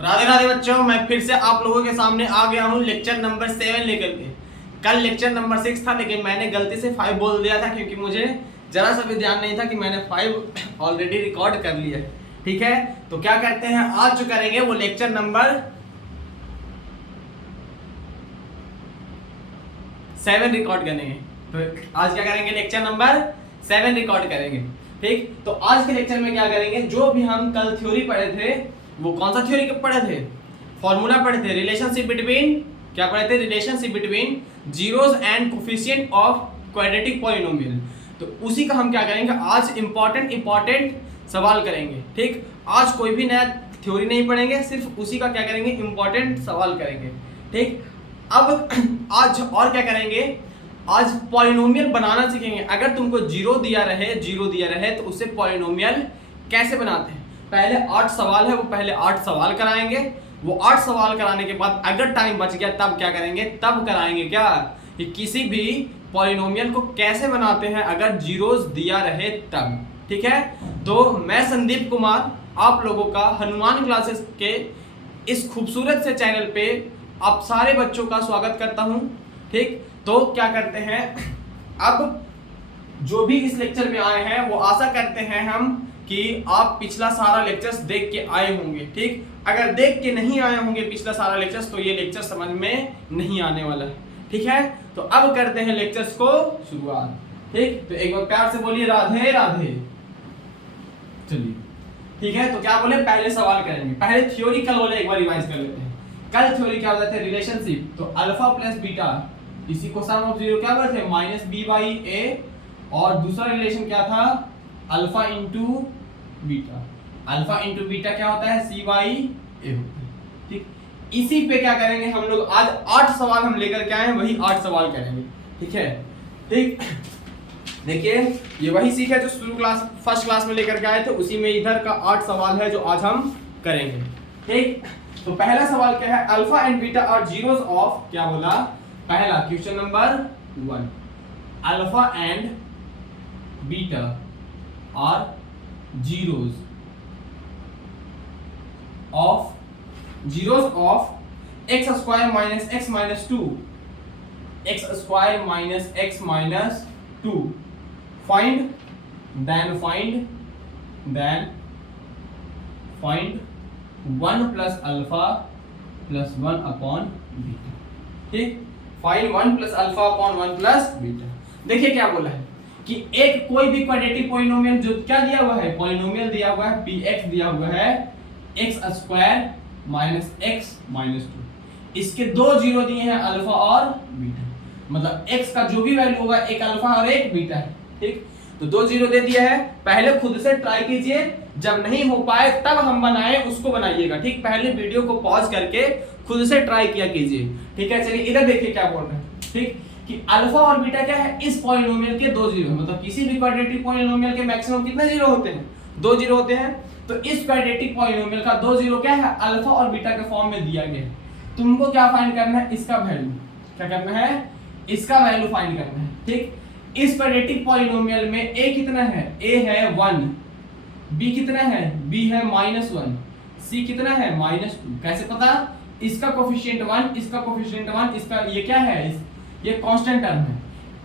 राधे राधे बच्चों, मैं फिर से आप लोगों के सामने आ गया हूँ लेक्चर नंबर 7 लेकर के। कल लेक्चर नंबर 6 था, लेकिन मैंने गलती से 5 बोल दिया था क्योंकि मुझे जरा सा भी ध्यान नहीं था कि मैंने 5 ऑलरेडी रिकॉर्ड कर लिया है। ठीक है, तो क्या करते हैं, आज जो करेंगे वो लेक्चर नंबर 7 रिकॉर्ड करेंगे। तो आज क्या करेंगे, लेक्चर नंबर 7 रिकॉर्ड करेंगे। ठीक, तो आज के लेक्चर में क्या करेंगे, जो भी हम कल थ्योरी पढ़े थे, वो कौन सा थ्योरी पढ़े थे, फॉर्मूला पढ़े थे, रिलेशनशिप बिटवीन, क्या पढ़े थे, relationship between zeros and coefficient of quadratic polynomial. तो उसी का हम क्या करेंगे, आज इंपॉर्टेंट सवाल करेंगे। ठीक, आज कोई भी नया थ्योरी नहीं पढ़ेंगे, सिर्फ उसी का क्या करेंगे, इंपॉर्टेंट सवाल करेंगे। ठीक, अब आज और क्या करेंगे, आज पॉलिनोमियल बनाना सीखेंगे। अगर तुमको जीरो दिया रहे तो उससे पॉलिनोमियल कैसे बनाते हैं। पहले 8 सवाल है, वो पहले 8 सवाल कराएंगे। वो 8 सवाल कराने के बाद अगर टाइम बच गया तब क्या करेंगे, तब कराएंगे क्या, कि किसी भी पॉलिनोमियल को कैसे बनाते हैं अगर जीरोस दिया रहे तब। ठीक है, तो मैं संदीप कुमार आप लोगों का हनुमान क्लासेस के इस खूबसूरत से चैनल पे आप सारे बच्चों का स्वागत करता हूं। ठीक, तो क्या करते हैं, अब जो भी इस लेक्चर में आए हैं वो आशा करते हैं हम कि आप पिछला सारा लेक्चर्स देख के आए होंगे। ठीक, अगर देख के नहीं आए होंगे पिछला सारा लेक्चर्स तो ये लेक्चर समझ में नहीं आने वाला है। ठीक है, तो अब करते हैं लेक्चर्स को शुरुआत। ठीक, तो एक बार प्यार से बोलिए राधे राधे। चलिए ठीक है, तो क्या बोले, पहले सवाल करेंगे, पहले थ्योरी कल बोले एक बार रिवाइज कर लेते हैं। कल थ्योरी क्या होता है, रिलेशनशिप, तो अल्फा प्लस बीटा इसी को सम ऑफ जीरो क्या बोलते हैं, माइनस बी बाई ए, और दूसरा रिलेशन क्या था, alpha into beta. Alpha into beta क्या होता है, सी बाई ए होता है। ठीक, इसी पे क्या करेंगे हम लोग, आज 8 सवाल हम लेकर के आए हैं, वही 8 सवाल करेंगे। ठीक है, ठीक, देखिए ये वही सीख है जो फर्स्ट क्लास में लेकर के आए थे, उसी में इधर का 8 सवाल है जो आज हम करेंगे। ठीक, तो पहला सवाल क्या है, alpha and beta are zeros of, क्या बोला, पहला question number 1, alpha and beta are zeros of x square minus x minus 2, x square minus x minus 2, find 1 plus alpha plus 1 upon beta. ठीक, find 1 plus alpha upon 1 plus beta. देखिए क्या बोला है कि एक कोई भी क्वाड्रेटिक पॉलिनोमियल जो क्या दिया हुआ है, पॉलिनोमियल दिया हुआ है px दिया हुआ है x square minus x minus 2, इसके दो जीरो दिए हैं अल्फा और बीटा, मतलब x का जो भी वैल्यू होगा एक अल्फा और एक बीटा है। ठीक, तो दो जीरो दे दिया है, पहले खुद से ट्राई कीजिए, जब नहीं हो पाए तब हम बनाए उसको बनाइएगा। ठीक, पहले वीडियो को पॉज करके खुद से ट्राई किया कीजिए। ठीक है, चलिए इधर देखिए क्या बोल रहे हैं। ठीक, कि अल्फा और बीटा क्या है, इस पॉलिनोमियल के दो जीरो, मतलब किसी भी क्वाड्रेटिक पॉलिनोमियल के मैक्सिमम कितने जीरो होते हैं, 2 जीरो होते हैं। तो इस क्वाड्रेटिक पॉलिनोमियल का 2 जीरो क्या है, अल्फा और बीटा के फॉर्म में दिया गया है। तुमको क्या फाइंड करना है, इसका वैल्यू, क्या करना है, इसका वैल्यू फाइंड करना है। ठीक, इस क्वाड्रेटिक पॉलिनोमियल में a कितना है, a है 1, b कितना है, b है -1, c कितना है -2। कैसे पता, इसका कोफिशिएंट 1, इसका कोफिशिएंट 1, इसका ये क्या है, ये कांस्टेंट टर्म है,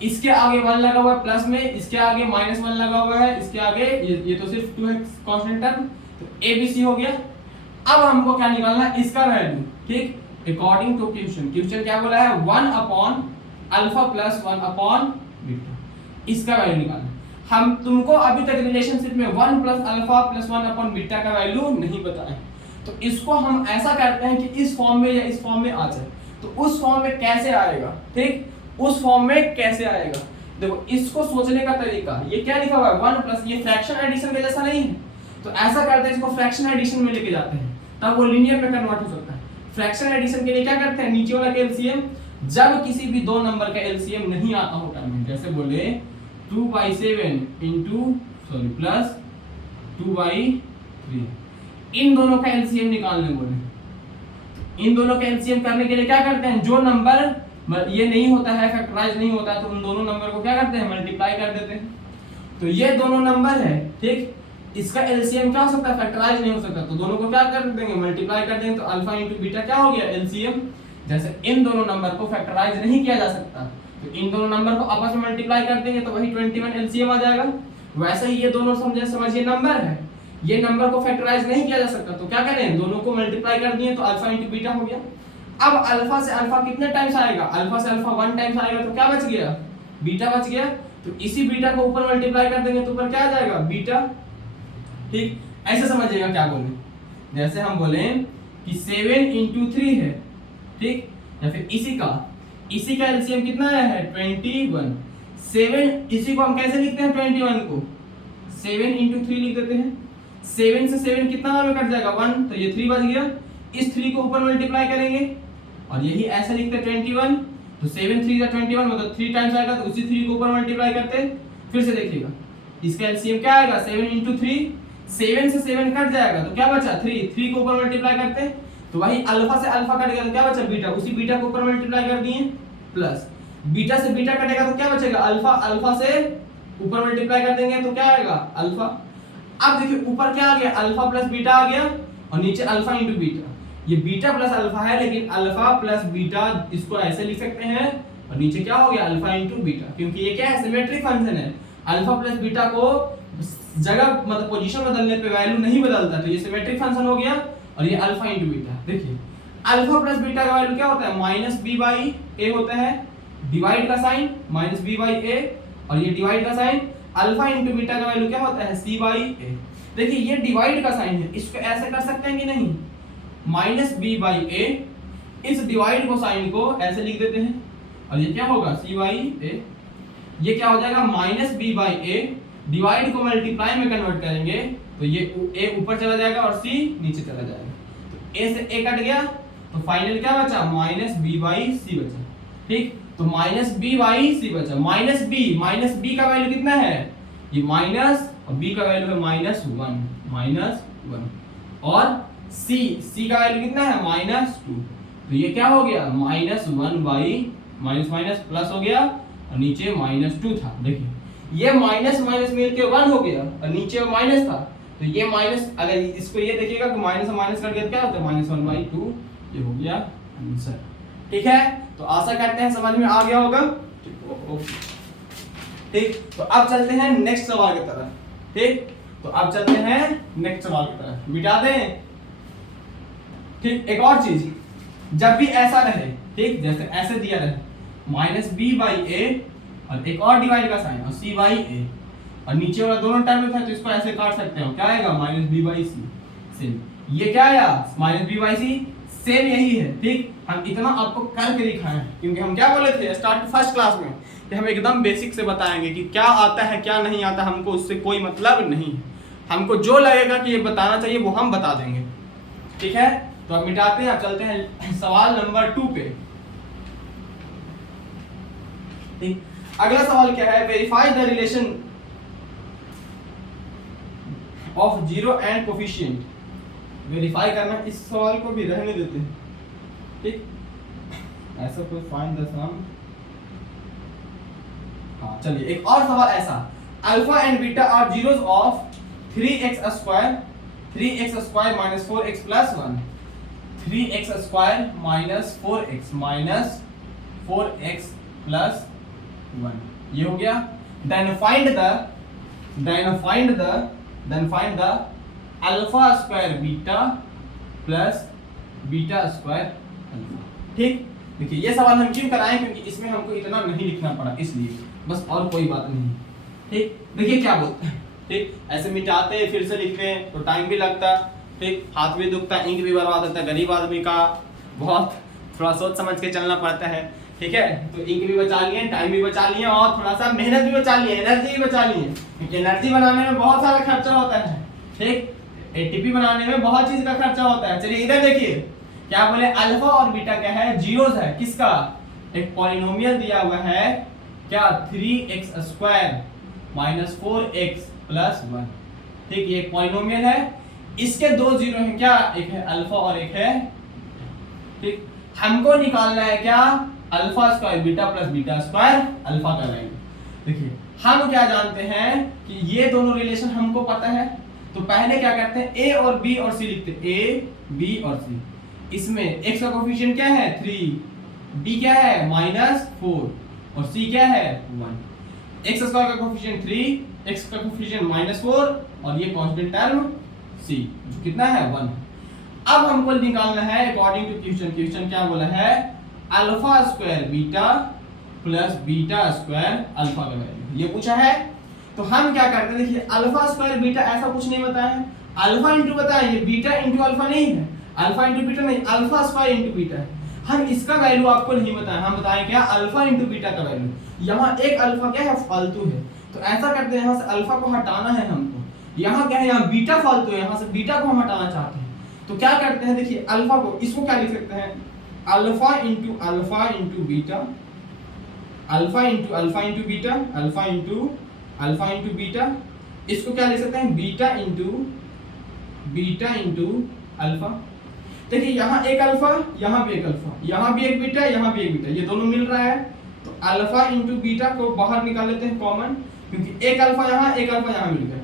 इसके आगे 1 लगा हुआ है प्लस में, इसके आगे -1 लगा हुआ है, इसके आगे ये तो सिर्फ 2 है कांस्टेंट टर्म, तो a b c हो गया। अब हमको क्या निकालना है, इसका वैल्यू। ठीक, अकॉर्डिंग टू क्वेश्चन क्या बोला है, 1 upon alpha plus 1 upon beta, इसका वैल्यू निकालना। हम तुमको अभी तक रिलेशनशिप में 1 plus alpha plus 1 upon beta का वैल्यू नहीं बताया, तो इसको हम ऐसा करते हैं कि इस फॉर्म में या इस फॉर्म में आ जाए। तो उस फॉर्म में कैसे आएगा, ठीक, उस फॉर्म में कैसे आएगा, देखो इसको सोचने का तरीका, ये क्या लिखा हुआ है 1 प्लस, ये फ्रैक्शन एडिशन के जैसा नहीं है, तो ऐसा करते हैं, इसको फ्रैक्शन एडिशन में लेके जाते हैं, तब वो लीनियर में कन्वर्ट हो सकता है। फ्रैक्शन एडिशन के लिए क्या करते हैं, नीचे वाला का एलसीएम, जब किसी भी दो नंबर का एलसीएम नहीं आता हो टर्म में, जैसे बोले 2/7 इंटू प्लस 2/3, इन दोनों का एलसीएम निकालने बोले। इन दोनों का एलसीएम करने के लिए क्या करते हैं, जो नंबर ये नहीं होता है, फैक्टराइज नहीं होता है, तो उन दोनों नंबर को क्या करते हैं, मल्टीप्लाई कर देते हैं। तो ये दोनों नंबर है, ठीक, इसका एलसीएम क्या हो सकता है, फैक्टराइज नहीं हो सकता, तो दोनों को क्या कर देंगे, मल्टीप्लाई कर देंगे, तो अल्फा इंटू बीटा क्या हो गया, एलसीएम। जैसे इन दोनों नंबर को फैक्टराइज नहीं किया जा सकता, तो इन दोनों नंबर को आपस में मल्टीप्लाई कर देंगे तो वही 21 एलसीएम आ जाएगा। वैसे ही ये दोनों समझिए नंबर है, ये नंबर को फैक्टराइज नहीं किया जा सकता, तो क्या करें, दोनों को मल्टीप्लाई कर दिए तो अल्फा इंटू बीटा हो गया। अब अल्फा से अल्फा कितने टाइम्स आएगा, अल्फा से अल्फा 1 टाइम्स आएगा, तो क्या बच गया, बीटा बच गया। तो इसी बीटा को ऊपर मल्टीप्लाई कर देंगे तो ऊपर क्या आ जाएगा, बीटा। ठीक, ऐसे समझिएगा क्या बोले, जैसे हम बोले कि 7 इंटू 3 है, ठीक, या फिर इसी का एलसीएम कितना आया है, 21। 7 इसी को हम कैसे लिखते हैं, 21 को 7 इंटू 3 लिख देते हैं। 7 से 7 कितना में कट जाएगा, 1, तो ये 3 बच गया। इस 3 को ऊपर मल्टीप्लाई करेंगे और यही ऐसे लिखते हैं 21, तो 7 3 जा 21 मतलब 3 टाइम्स आएगा, तो उसी 3 को ऊपर मल्टीप्लाई करते। फिर से देखिएगा इसका एलसीएम क्या आएगा, 7 इंटू 3, 7 से 7 कट जाएगा तो क्या बचा, 3 को ऊपर मल्टीप्लाई करते, तो वही अल्फा से अल्फा कट गया तो क्या बचा, बीटा, उसी बीटा को ऊपर मल्टीप्लाई कर दिए, प्लस बीटा से बीटा कटेगा तो क्या बचेगा, अल्फा से ऊपर मल्टीप्लाई कर देंगे तो क्या आएगा, अल्फा। अब देखिए ऊपर क्या आ गया, अल्फा प्लस बीटा आ गया और नीचे अल्फा इंटू बीटा। ये बीटा प्लस अल्फा है, लेकिन अल्फा प्लस बीटा इसको ऐसे लिख सकते हैं और नीचे क्या हो गया, अल्फा इंटू बीटा, क्योंकि ये क्या है, सिमेट्रिक फंक्शन है। अल्फा प्लस बीटा को जगह मतलब पोजीशन बदलने पे वैल्यू नहीं बदलता, तो ये सिमेट्रिक फंक्शन हो गया। और ये अल्फा इंटू बीटा, देखिए अल्फा प्लस बीटा का वैल्यू क्या होता है, माइनस बी बाई ए होता है, डिवाइड का साइन माइनस बी बाई ए, और ये डिवाइड का साइन, अल्फा इंटू बीटा का वैल्यू क्या होता है, सी बाई ए। देखिए ये डिवाइड का साइन है, इसको ऐसे कर सकते हैं कि नहीं, माइनस बी बाई ए, इस डिवाइड को साइन को ऐसे लिख देते हैं और ये क्या होगा, सी बाई ए। ये क्या हो जाएगा, minus B by A, divide को मल्टीप्लाई में कन्वर्ट करेंगे तो ये ए ऊपर चला जाएगा और सी नीचे चला जाएगा, तो ए से ए कट गया तो फाइनल क्या बचा, माइनस बी बाई सी बचा। ठीक, तो माइनस बी बाई सी बचा। माइनस बी का वैल्यू कितना है, ये माइनस, और बी का वैल्यू है -1 और सी का वैल्यू कितना है, -2, तो ये क्या हो गया, -1 बाई माइनस प्लस हो गया और नीचे -2 था। देखिए ये माइनस मिलके 1 हो गया और नीचे माइनस था, तो ये माइनस, अगर इसको ये देखिएगा कि माइनस से माइनस कट गया तो क्या होता है, -1/2, ये हो गया आंसर। ठीक है, तो आशा करते हैं समझ में आ गया होगा। ठीक, तो अब चलते हैं नेक्स्ट सवाल की तरफ। ठीक, तो अब चलते हैं नेक्स्ट सवाल की तरफ, मिटा दें। ठीक, एक और चीज, जब भी ऐसा रहे, ठीक, जैसे ऐसे दिया रहे -b/a और एक और डिवाइड का साइन और c/a, और नीचे वाला दोनों टर्म में था तो इसको ऐसे काट सकते हो, क्या आएगा, -b/c। सेम ये क्या आया, -b/c, सेम यही है। ठीक, हम इतना आपको करके दिखाए हैं क्योंकि हम क्या बोले थे स्टार्ट फर्स्ट क्लास में कि हम एकदम बेसिक से बताएंगे कि क्या आता है क्या नहीं आता, हमको उससे कोई मतलब नहीं है, हमको जो लगेगा कि ये बताना चाहिए वो हम बता देंगे। ठीक है, तो अब मिटाते हैं, अब चलते हैं सवाल नंबर 2 पे। ठीक, अगला सवाल क्या है, verify the relation of zero and coefficient. Verify करना, इस सवाल को भी रहने देते हैं। ठीक, ऐसा कोई फाइंड द सम। हाँ चलिए, एक और सवाल ऐसा, alpha and beta are zeros of 3x square -4x + 1, 3x square -4x + 1, ये हो गया। Then find the alpha square beta plus beta square alpha. ठीक, देखिए ये सवाल हम क्यों कराएं, क्योंकि इसमें हमको इतना नहीं लिखना पड़ा इसलिए, बस, और कोई बात नहीं। ठीक, देखिए क्या बोलते हैं। ठीक, ऐसे मिटाते फिर से लिखते हैं तो टाइम भी लगता, ठीक, हाथ भी दुखता, इंक भी बर्बाद होता है, गरीब आदमी का बहुत थोड़ा सोच समझ के चलना पड़ता है। ठीक है, तो इंक भी बचा लिए, टाइम भी बचा लिए और थोड़ा सा मेहनत भी बचा लिए, एनर्जी भी बचा लिए, क्योंकि एनर्जी बनाने में बहुत सारा खर्चा होता है। ठीक, एटीपी बनाने में बहुत चीज का खर्चा होता है। चलिए इधर देखिए क्या बोले, अल्फा और बीटा क्या है, जीरोस है, किसका, एक पॉलिनोमियल दिया हुआ है क्या, 3x स्क्वायर -4x + 1। ठीक, ये एक पॉलिनोमियल है, इसके दो जीरो हैं, क्या, एक है अल्फा और एक है। ठीक, हमको निकालना है क्या, alpha square beta plus beta square alpha का वैल्यू। देखिए हम क्या जानते हैं कि ये दोनों रिलेशन हमको पता है, तो पहले क्या करते हैं, ए और बी और सी लिखते हैं, ए बी और सी। इसमें x का कोफिशिएंट क्या है 3, b क्या है -4 और c क्या है 1। x स्क्वायर का कोफिशिएंट 3, x का कोफिशिएंट -4 और ये कांस्टेंट टर्म c जो कितना है 1। अब हमको निकालना है अकॉर्डिंग टू क्वेश्चन। क्वेश्चन क्या बोला है, alpha square beta plus beta square alpha का वैल्यू ये पूछा है। तो हम क्या करते हैं, देखिए अल्फा स्क्वायर बीटा ऐसा कुछ नहीं बताया है, अल्फा इंटू बताया, ये बीटा इंटू अल्फा नहीं है, अल्फा इंटू बीटा नहीं, अल्फा स्क्वायर इंटू बीटा है। हम इसका वैल्यू आपको नहीं बताया, हम बताएं क्या अल्फा इंटू बीटा का वैल्यू। यहाँ एक अल्फा क्या है फालतू है, तो ऐसा करते हैं यहाँ से अल्फा को हटाना है हमको, यहाँ क्या है यहाँ बीटा फालतू है, यहाँ से बीटा को हम हटाना चाहते हैं। तो क्या करते हैं, देखिए अल्फा को, इसको क्या लिख सकते हैं, alpha into beta, alpha into beta, alpha into beta. इसको क्या लिख सकते हैं, बीटा इंटू अल्फा। देखिए यहाँ एक अल्फा, यहाँ भी एक अल्फा, यहाँ भी एक बीटा, यहाँ भी एक बीटा, ये दोनों मिल रहा है। तो अल्फा इंटू बीटा को बाहर निकाल लेते हैं कॉमन, क्योंकि एक अल्फा यहाँ एक अल्फा यहाँ मिल गया,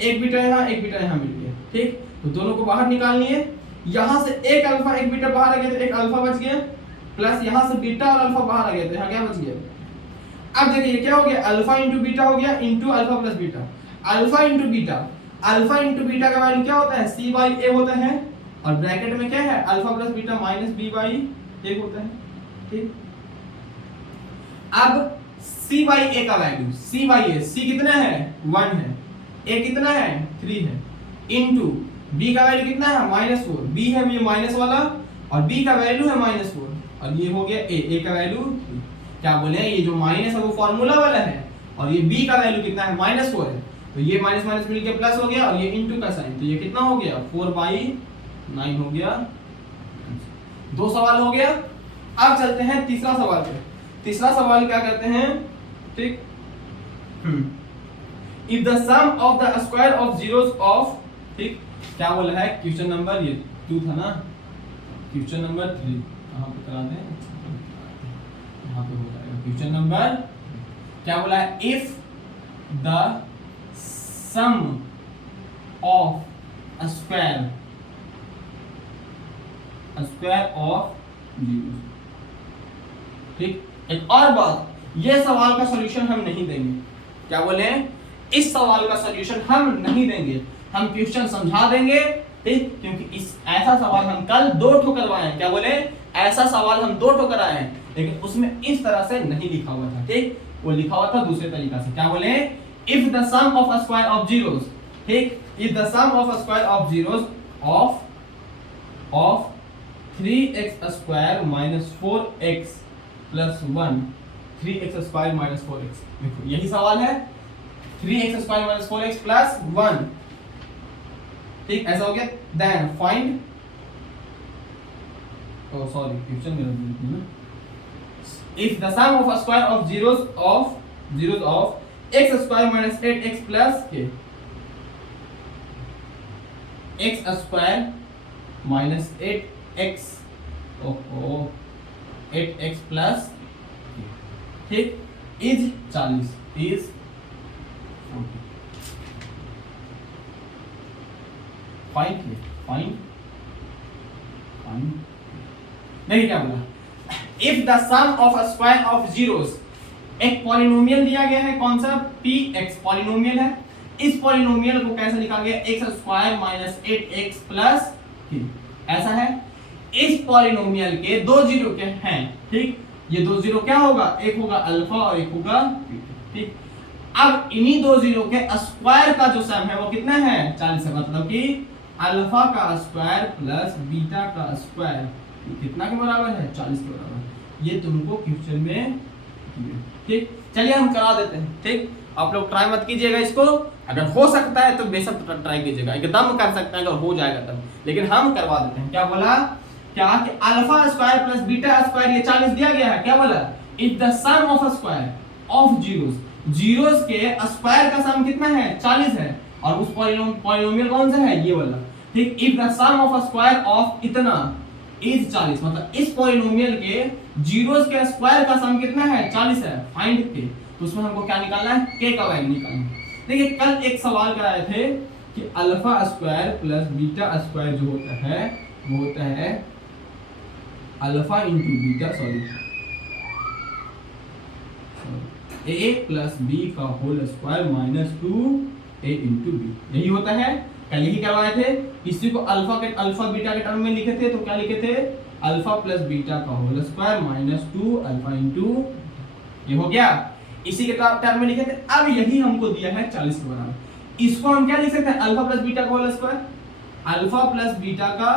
एक बीटा यहाँ एक बीटा यहाँ मिल गया, ठीक। तो दोनों को बाहर निकालनी है, यहाँ से एक अल्फा एक बीटा बाहर आ गया तो एक अल्फा बच गया, प्लस यहाँ से बीटा और अल्फा बाहर आ गया तो यहाँ क्या बच गया। अब देखिए क्या हो गया, अल्फा इंटू बीटा हो गया into alpha plus beta. Alpha into beta का वैल्यू क्या होता है, c बाई a होता है, और ब्रैकेट में क्या है alpha plus beta minus b by a होता है, ठीक। अब c बाई a का value, c by a, c कितना है 1 है, a कितना है 3 है, इंटू b का वैल्यू कितना है -4, b है ये माइनस वाला और b का वैल्यू है -4 और ये हो गया a का वैल्यू क्या बोले, ये जो माइनस है वो फार्मूला वाला है और ये b का वैल्यू कितना है -4 है, तो ये माइनस माइनस मिलके प्लस हो गया और ये इनटू का साइन, तो ये कितना हो गया 4/9 हो गया। 2 सवाल हो गया। अब चलते हैं तीसरा सवाल पे। तीसरा सवाल क्या कहते हैं, ठीक, if the sum of the square of zeros of, ठीक, क्या बोला है क्वेश्चन नंबर, ये 2 था ना, क्वेश्चन नंबर 3 कहां पे करा दें, यहाँ पे हो जाएगा क्वेश्चन नंबर, क्या बोला है, if the sum of a square of zero, ठीक। एक और बात, ये सवाल का सॉल्यूशन हम नहीं देंगे, क्या बोले, इस सवाल का सॉल्यूशन हम नहीं देंगे, हम क्वेश्चन समझा देंगे, ठीक, क्योंकि इस ऐसा सवाल हम कल 2 ठो करवाए हैं, क्या बोले, ऐसा सवाल हम 2 ठो कराए हैं, लेकिन उसमें इस तरह से नहीं लिखा हुआ था, ठीक, वो लिखा हुआ था दूसरे तरीका से। क्या बोले, if the sum of a square of zeros, ठीक, if the sum of a square of zeros of 3x square minus 4x plus 1, 3x square minus 4x, देखो यही सवाल है, 3x square minus 4x plus 1, ठीक, ऐसा हो गया। Then find, oh sorry question मेरा बिल्कुल ना, if the sum of a square of zeros of x square minus 8x plus k, x square minus 8x 8x plus k, ठीक, is 40 is 40, find नहीं, क्या बोला, if the sum of a square of zeros, एक polynomial दिया गया है, कौन सा, px पॉलिनोमियल है, इस पॉलिनोमियल को कैसे लिखा गया, x square minus 8x plus k, ऐसा है। इस पॉलिनोमियल के 2 जीरो के हैं, ठीक, ये 2 जीरो क्या होगा, एक होगा अल्फा और एक होगा बीटा, ठीक। अब इन्हीं 2 जीरो के स्क्वायर का जो सम है वो कितना है 40 है, मतलब कि अल्फा का स्क्वायर प्लस बीटा का स्क्वायर कितना के बराबर है, 40 के बराबर। ये तुमको क्वेश्चन में, ठीक, चलिए हम करा देते हैं, ठीक। आप लोग ट्राई मत कीजिएगा इसको, अगर हो सकता है तो बेशक ट्राई कीजिएगा, एकदम कर सकते हैं अगर हो जाएगा तब, लेकिन हम करवा देते हैं। क्या बोला, क्या कि alpha square plus beta square ये 40 दिया गया है, क्या बोला, if the sum of a square of zeros के स्क्वायर का सम कितना है 40 है, और उस पॉलिनोमियल कौन सा है, ये वाला, ठीक। If the sum of a square of इतना इज 40, मतलब इस पॉलिनोमियल के जीरोस के स्क्वायर का सम कितना है 40 है, फाइंड के, तो उसमें हमको क्या निकालना है, k का वैल्यू निकालना है। देखिए कल एक सवाल कराए थे कि alpha square plus beta square जो होता है वो होता है alpha into beta, A plus B का whole square minus 2a into B, यही होता है। कल यही करवाए थे, इसी को अल्फा बीटा के टर्म में लिखे थे, तो क्या लिखे थे, अल्फा प्लस बीटा का whole square minus 2 alpha into, ये हो गया, इसी के टर्म में लिखे थे। अब यही हमको दिया है 40 के बराबर, इसको हम क्या लिख सकते हैं, अल्फा प्लस बीटा का whole square, alpha plus beta का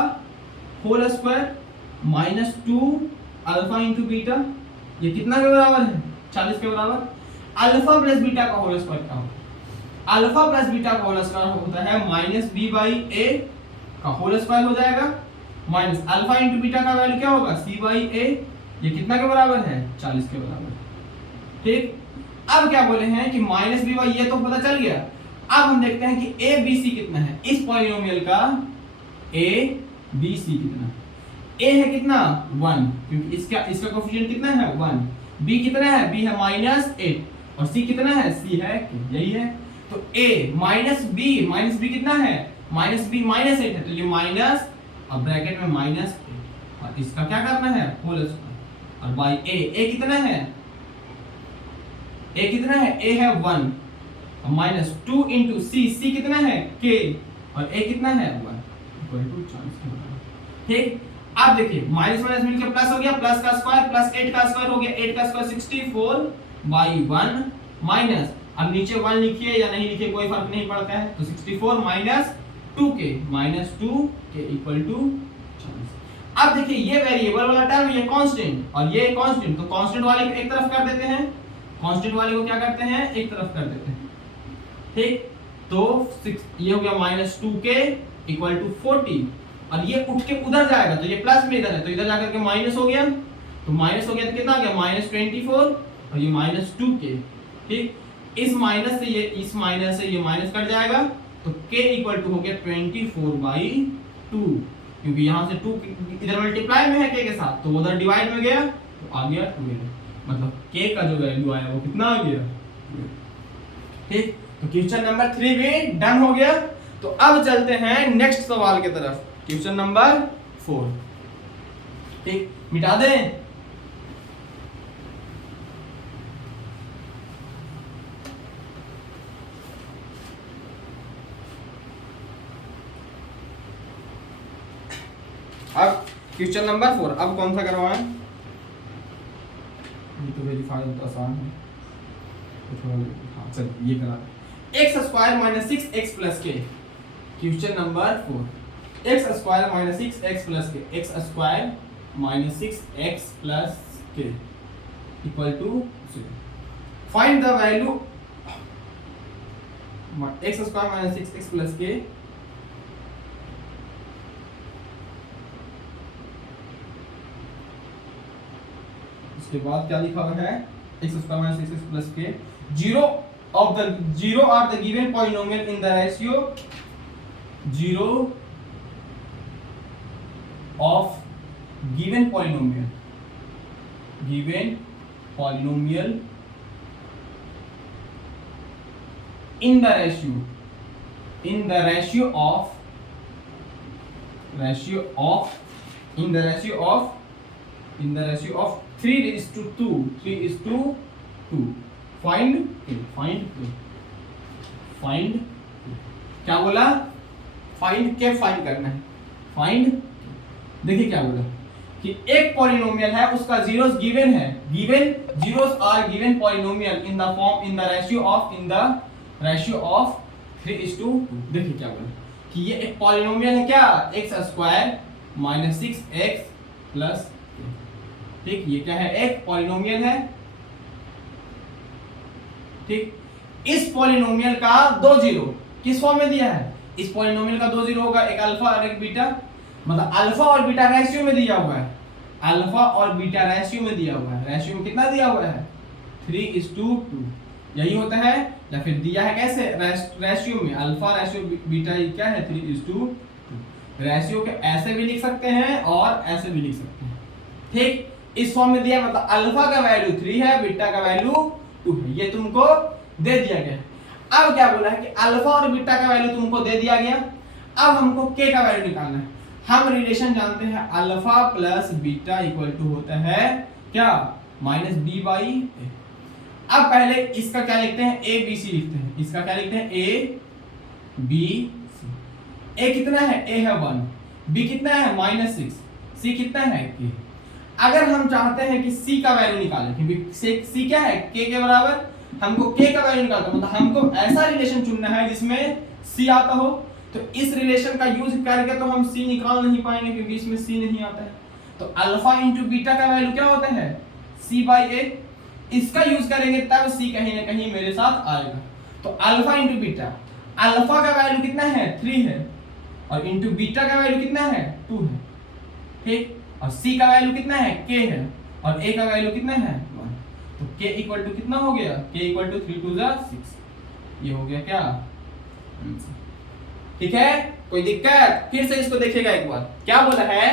whole square minus 2 alpha into beta, ये कितना के बराबर है, 40 के बराबर। अल्फा प्लस बीटा का होल स्क्वायर क्या होता है, अल्फा प्लस बीटा का होल स्क्वायर होता है माइनस बी बाई ए का होल स्क्वायर हो जाएगा, माइनस अल्फा इंटू बीटा का वैल्यू क्या होगा, सी बाई ए, ये कितना के बराबर है, 40 के बराबर। ठीक, अब क्या बोले हैं कि माइनस बी बाई, ये तो पता चल गया। अब हम देखते हैं कि ए बी सी कितना है, इस पॉलिनोमियल का ए बी सी कितना, ए है कितना 1, क्योंकि इसका कोएफिशिएंट कितना है 1, बी कितना है, बी है -8 और सी कितना है, सी है, यही है। तो a माइनस बी कितना है, माइनस बी -8 है, तो ये माइनस और ब्रैकेट में -8 और इसका क्या करना है, होल स्क्वायर और बाई a कितना है, a कितना है, a है 1 और माइनस 2 इंटू c कितना है k और a कितना है 1 इक्वल टू 40। ठीक, अब देखिए माइनस माइनस मिलकर प्लस हो गया, प्लस का स्क्वायर प्लस 8 का स्क्वायर हो गया, 8 का स्क्वायर 64 बाई 1 माइनस, अब नीचे 1 लिखिए या नहीं लिखिए कोई फर्क नहीं पड़ता है, तो 64 माइनस 2k इक्वल टू 40। अब देखिए ये वेरिएबल वाला टर्म, ये कांस्टेंट और ये कांस्टेंट, तो कांस्टेंट वाले को एक तरफ कर देते हैं, कांस्टेंट वाले को क्या करते हैं, एक तरफ कर देते हैं। ठीक, तो ये हो गया माइनस 2k इक्वल टू 40 और ये उठ के उधर जाएगा, तो ये प्लस में इधर है, तो इधर जाकर के माइनस हो गया, तो माइनस हो गया तो कितना आ गया, -24 और ये -2k। ठीक, इस माइनस से ये माइनस कट जाएगा, तो k इक्वल टू हो गया 24/2, क्योंकि यहाँ से 2 इधर मल्टीप्लाई में है k के साथ, तो उधर डिवाइड में गया तो आ गया 2, मतलब k का जो वैल्यू आया वो कितना आ गया। ठीक, तो क्वेश्चन नंबर 3 भी डन हो गया। तो अब चलते हैं नेक्स्ट सवाल की तरफ, क्वेश्चन नंबर 4। ठीक, मिटा दें, अब क्वेश्चन नंबर 4, अब कौन सा करवाएं, ये तो वेरीफाई तो आसान है, हाँ चल ये करा, x square minus 6x plus K, question number 4, x square minus 6x plus K, x square minus 6x plus K equal to 0, find the value x square minus 6x plus K, उसके बाद क्या लिखा हुआ है, x square minus 6x plus K, zero are the given polynomial in the ratio 0 of given polynomial in the ratio of 3:2 find क्या बोला, find के find करना है, फाइंड, देखिए क्या बोला कि एक पॉलिनोमियल है, उसका जीरोस गिवन है, given zeros are given polynomial in the ratio of 3:2। देखिए क्या बोला कि ये एक पॉलिनोमियल है, क्या, x square minus 6x plus, ठीक, ये क्या है, एक पॉलिनोमियल है। ठीक, इस पॉलिनोमियल का दो जीरो किस फॉर्म में दिया है, इस पॉलिनोमियल का दो जीरो होगा, एक अल्फा और एक बीटा, मतलब अल्फा और बीटा रेशियो में दिया हुआ है, अल्फा और बीटा रेशियो में दिया हुआ है, रेशियो में कितना दिया हुआ है 3:2, यही होता है, या फिर दिया है कैसे, रेशियो में, अल्फा रेशियो बीटा क्या है 3:2, रेशियो के ऐसे भी लिख सकते हैं और ऐसे भी लिख सकते हैं। ठीक, इस फॉर्म में दिया, मतलब अल्फा का वैल्यू 3 है, बीटा का वैल्यू 2 है, ये तुमको दे दिया गया। अब क्या बोला है कि अल्फा और बीटा का वैल्यू तुमको दे दिया गया, अब हमको के का वैल्यू निकालना है। हम रिलेशन जानते हैं alpha plus beta equal to होता है क्या, माइनस बी बाई ए। अब पहले इसका क्या लिखते हैं, ए बी सी लिखते हैं। इसका क्या लिखते हैं, ए बी सी। ए कितना है, ए है 1, बी कितना है -6, सी कितना है के। अगर हम चाहते हैं कि सी का वैल्यू निकालें, क्योंकि सी क्या है, के बराबर, हमको के का वैल्यू निकालना, मतलब हमको ऐसा रिलेशन चुनना है जिसमें सी आता हो। तो इस रिलेशन का यूज करके तो हम सी निकाल नहीं पाएंगे क्योंकि इसमें सी नहीं आता है। तो अल्फा इंटू बीटा का वैल्यू क्या होता है, सी बाई ए। इसका यूज करेंगे तब सी कहीं ना कहीं मेरे साथ आएगा। तो अल्फा इंटू बीटा, अल्फा का वैल्यू कितना है, 3 है, और इंटू बीटा का वैल्यू कितना है, 2 है, ठीक। और सी का वैल्यू कितना है, के है, और ए का वैल्यू कितना है, 1। तो के इक्वल टू कितना हो गया, के इक्वल टू 3 2 6। ये हो गया क्या आंसर, ठीक है। कोई दिक्कत, फिर से इसको देखिएगा एक बार। क्या बोला है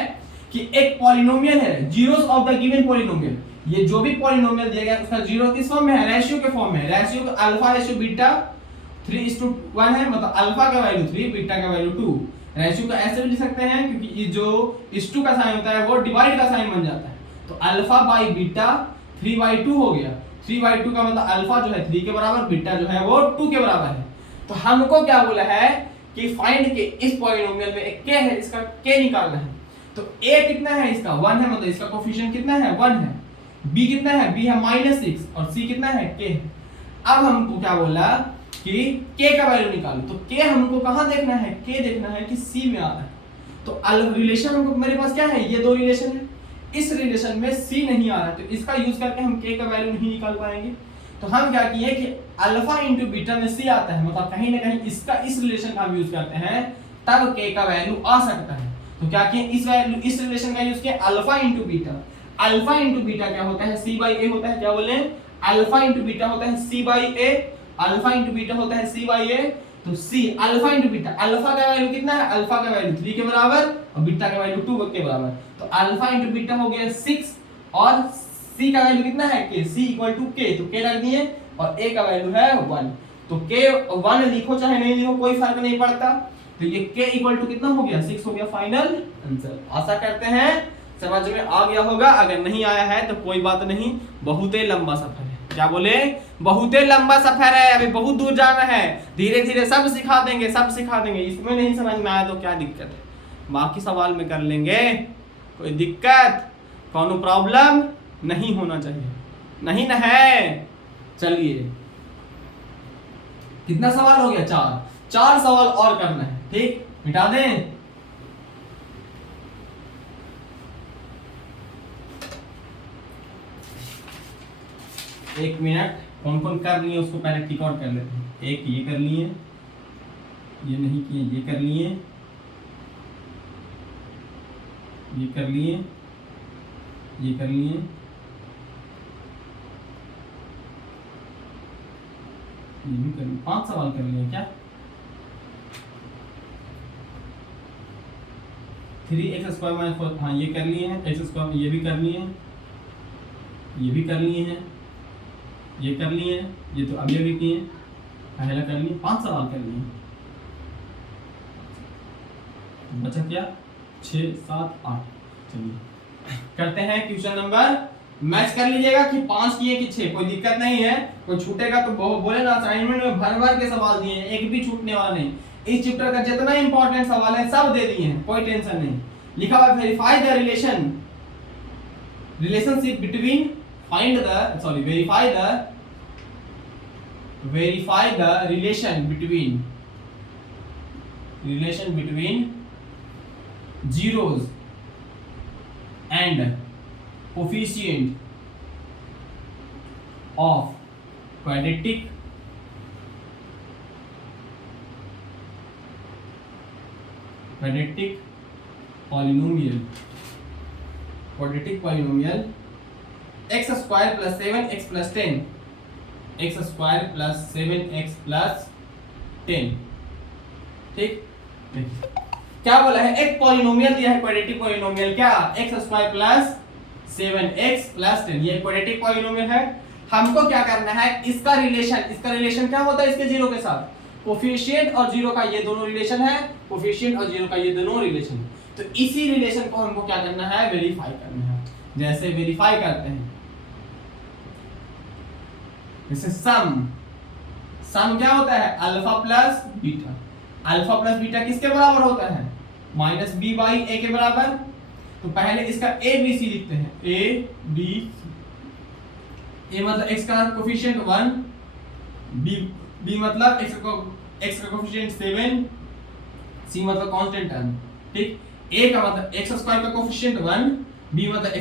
कि एक पॉलिनोमियल है, zeros of the given polynomial. ये जो भी पॉलिनोमियल दिया गया उसका जीरो किस फॉर्म में है, रेशियो के फॉर्म में है। रेशियो अल्फा रेशियो बीटा 3:1 है, मतलब अल्फा का वैल्यू 3, बीटा का वैल्यू 2। रेशियो को ऐसे भी लिख सकते हैं क्योंकि ये जो इस 2 का साइन होता है वो डिवाइड का साइन बन जाता है। तो अल्फा बाई बीटा 3/2 हो गया। 3/2 का मतलब अल्फा जो है 3 के बराबर, बीटा जो है वो 2 के बराबर है। तो हमको क्या बोला है कि फाइंड के इस पॉलिनोमियल में एक के है, इसका के निकालना है। तो a कितना है, इसका 1 है, मतलब इसका कोफिशिएंट कितना है, 1 है। b कितना है, b है -6, और c कितना है, k है। अब हमको क्या बोला कि k का वैल्यू निकालो। तो k हमको कहां देखना है, k देखना है कि c में आता है। तो रिलेशन हमको, मेरे पास क्या है, ये दो रिलेशन है, इस रिलेशन में c नहीं आ रहा है, तो इसका यूज करके हम k का वैल्यू नहीं निकाल पाएंगे। तो हम क्या किए कि अल्फा इंटू बीटा में c आता है, मतलब कहीं ना कहीं इसका इस रिलेशन का हम यूज करते हैं, तब k का वैल्यू आ सकता है। तो क्या किए, इस रिलेशन का यूज किया, alpha into beta. Alpha into beta क्या होता है, c बाई ए होता है। क्या बोले, अल्फा इंटू बीटा होता है c by A, alpha into beta होता है c बाई ए। तो c alpha into beta, alpha का वैल्यू कितना है, अल्फा का वैल्यू 3 के बराबर, और बीटा का वैल्यू 2 के बराबर। तो अल्फा इंटू बीटा हो गया 6, और c का वैल्यू कितना है, k, c equal to k। तो k रख दिए, और a का वैल्यू है 1। तो k 1 लिखो चाहे नहीं लिखो कोई फर्क नहीं पड़ता। तो ये k इक्वल टू कितना हो गया, 6 हो गया फाइनल आंसर। आशा करते हैं समझ में आ गया होगा। अगर नहीं आया है तो कोई बात नहीं, बहुत ही लंबा सफर है। क्या बोले, बहुत ही लंबा सफर है, अभी बहुत दूर जाना है। धीरे धीरे सब सिखा देंगे, सब सिखा देंगे। इसमें नहीं समझ में आया तो क्या दिक्कत है, बाकी सवाल में कर लेंगे। कोई दिक्कत, कोनो प्रॉब्लम नहीं होना चाहिए, नहीं ना है। चलिए, कितना सवाल हो गया, 4 सवाल और करना है, ठीक। मिटा दें, एक मिनट, कौन कौन कर लिए उसको पहले टिक आउट कर लेते हैं। एक ये कर लिए, ये नहीं किए, ये कर लिए, ये कर लिए, ये कर लिए, ये भी कर लिए। 5 सवाल कर लिए क्या, 3x² - 4, हाँ ये कर लिए हैं। x², ये भी कर लिए हैं, ये भी कर लिए हैं, ये कर लिए हैं, ये तो अभी किए, पहला कर लिए। 5 सवाल कर लिए, बचा क्या, 6 7 8। चलिए करते हैं क्वेश्चन नंबर, मैच कर लीजिएगा कि 5 किए कि 6, कोई दिक्कत नहीं है। कोई छूटेगा तो बोले ना, असाइनमेंट में भर भर के सवाल दिए हैं, एक भी छूटने वाला नहीं। इस चैप्टर का जितना इंपॉर्टेंट सवाल है सब दे दिए हैं, कोई टेंशन नहीं। लिखा हुआ verify the relationship between, verify the relation between zeros and coefficient of quadratic polynomial x² + 7x + 10, x² + 7x + 10, ठीक। क्या बोला है, एक पॉलिनोमियल दिया है, क्वाड्रेटिक पॉलिनोमियल, क्या, x² + 7x + 10, ये क्वाड्रेटिक पॉलिनोमियल है। हमको क्या करना है, इसका रिलेशन क्या होता है इसके जीरो के साथ, कोफिशिएंट और जीरो का ये दोनों रिलेशन है, कोफिशिएंट और जीरो का ये दोनों रिलेशन है। तो इसी रिलेशन को हमको क्या करना है, वेरीफाई करना है। जैसे वेरीफाई करते हैं, जैसे सम क्या होता है, alpha plus beta. Alpha plus beta किसके बराबर होता है, माइनस बी बाई ए के बराबर। तो पहले इसका ए बी सी लिखते हैं, ए बी ए मतलब x का कोफिशिएंट 1, b मतलब x का कोफिशिएंट 7, c मतलब कांस्टेंट टर्म, ठीक। a का मतलब x स्क्वायर का कोफिशिएंट 1, b मतलब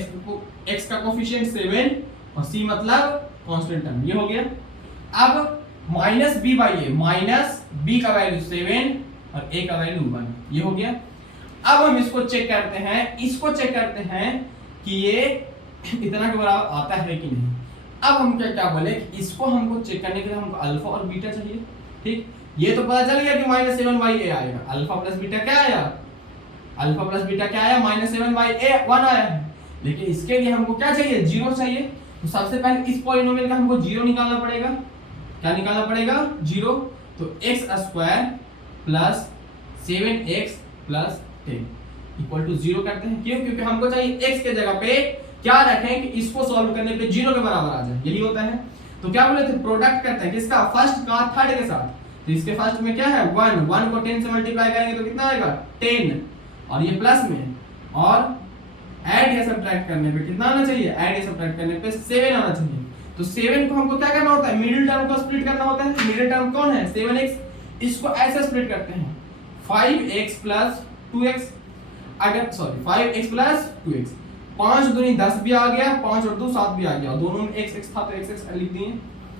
x का कोफिशिएंट 7 और c मतलब कांस्टेंट टर्म। ये हो गया। अब minus b by a, minus b का वैल्यू 7 और a का वैल्यू 1, ये हो गया। अब हम इसको चेक करते हैं, कि ये इतना के बराबर आता है कि नहीं। अब हम क्या बोले कि इसको हमको चेक करने के लिए हमको अल्फा और बीटा चाहिए, ठीक। ये तो पता चल गया कि माइनस 7 बाई ए आएगा। अल्फा प्लस बीटा क्या आया, माइनस 7 बाई ए 1 आया है। लेकिन इसके लिए हमको क्या चाहिए, जीरो चाहिए। तो सबसे पहले इस पॉलिनोमियल का हमको जीरो निकालना पड़ेगा। क्या निकालना पड़ेगा, जीरो। तो x square plus 7x plus 10 equal to zero करते हैं। क्यों, क्योंकि हमको चाहिए x के जगह पे क्या रखें कि इसको सॉल्व करने पे जीरो के बराबर आ जाए, यही होता है। तो क्या बोले थे, प्रोडक्ट करते हैं किसका, फर्स्ट का थर्ड के साथ। तो इसके फर्स्ट में क्या है 1 को 10 से मल्टीप्लाई करेंगे तो कितना आएगा 10, और ये प्लस में, और ऐड या सब्ट्रैक्ट करने पे कितना आना चाहिए, ऐड या सब्ट्रैक्ट करने पे 7 आना चाहिए। तो 7 को हमको क्या करना होता है, मिडिल टर्म को स्प्लिट करना होता है। मिडिल टर्म कौन है, 7x। इसको ऐसे स्प्लिट करते हैं 5x प्लस 2x, अगर सॉरी 5x प्लस 2x, 5 दूनी 10 भी आ गया, 5 और 2 7 भी आ गया, दोनों में x था तो x लिख दिए,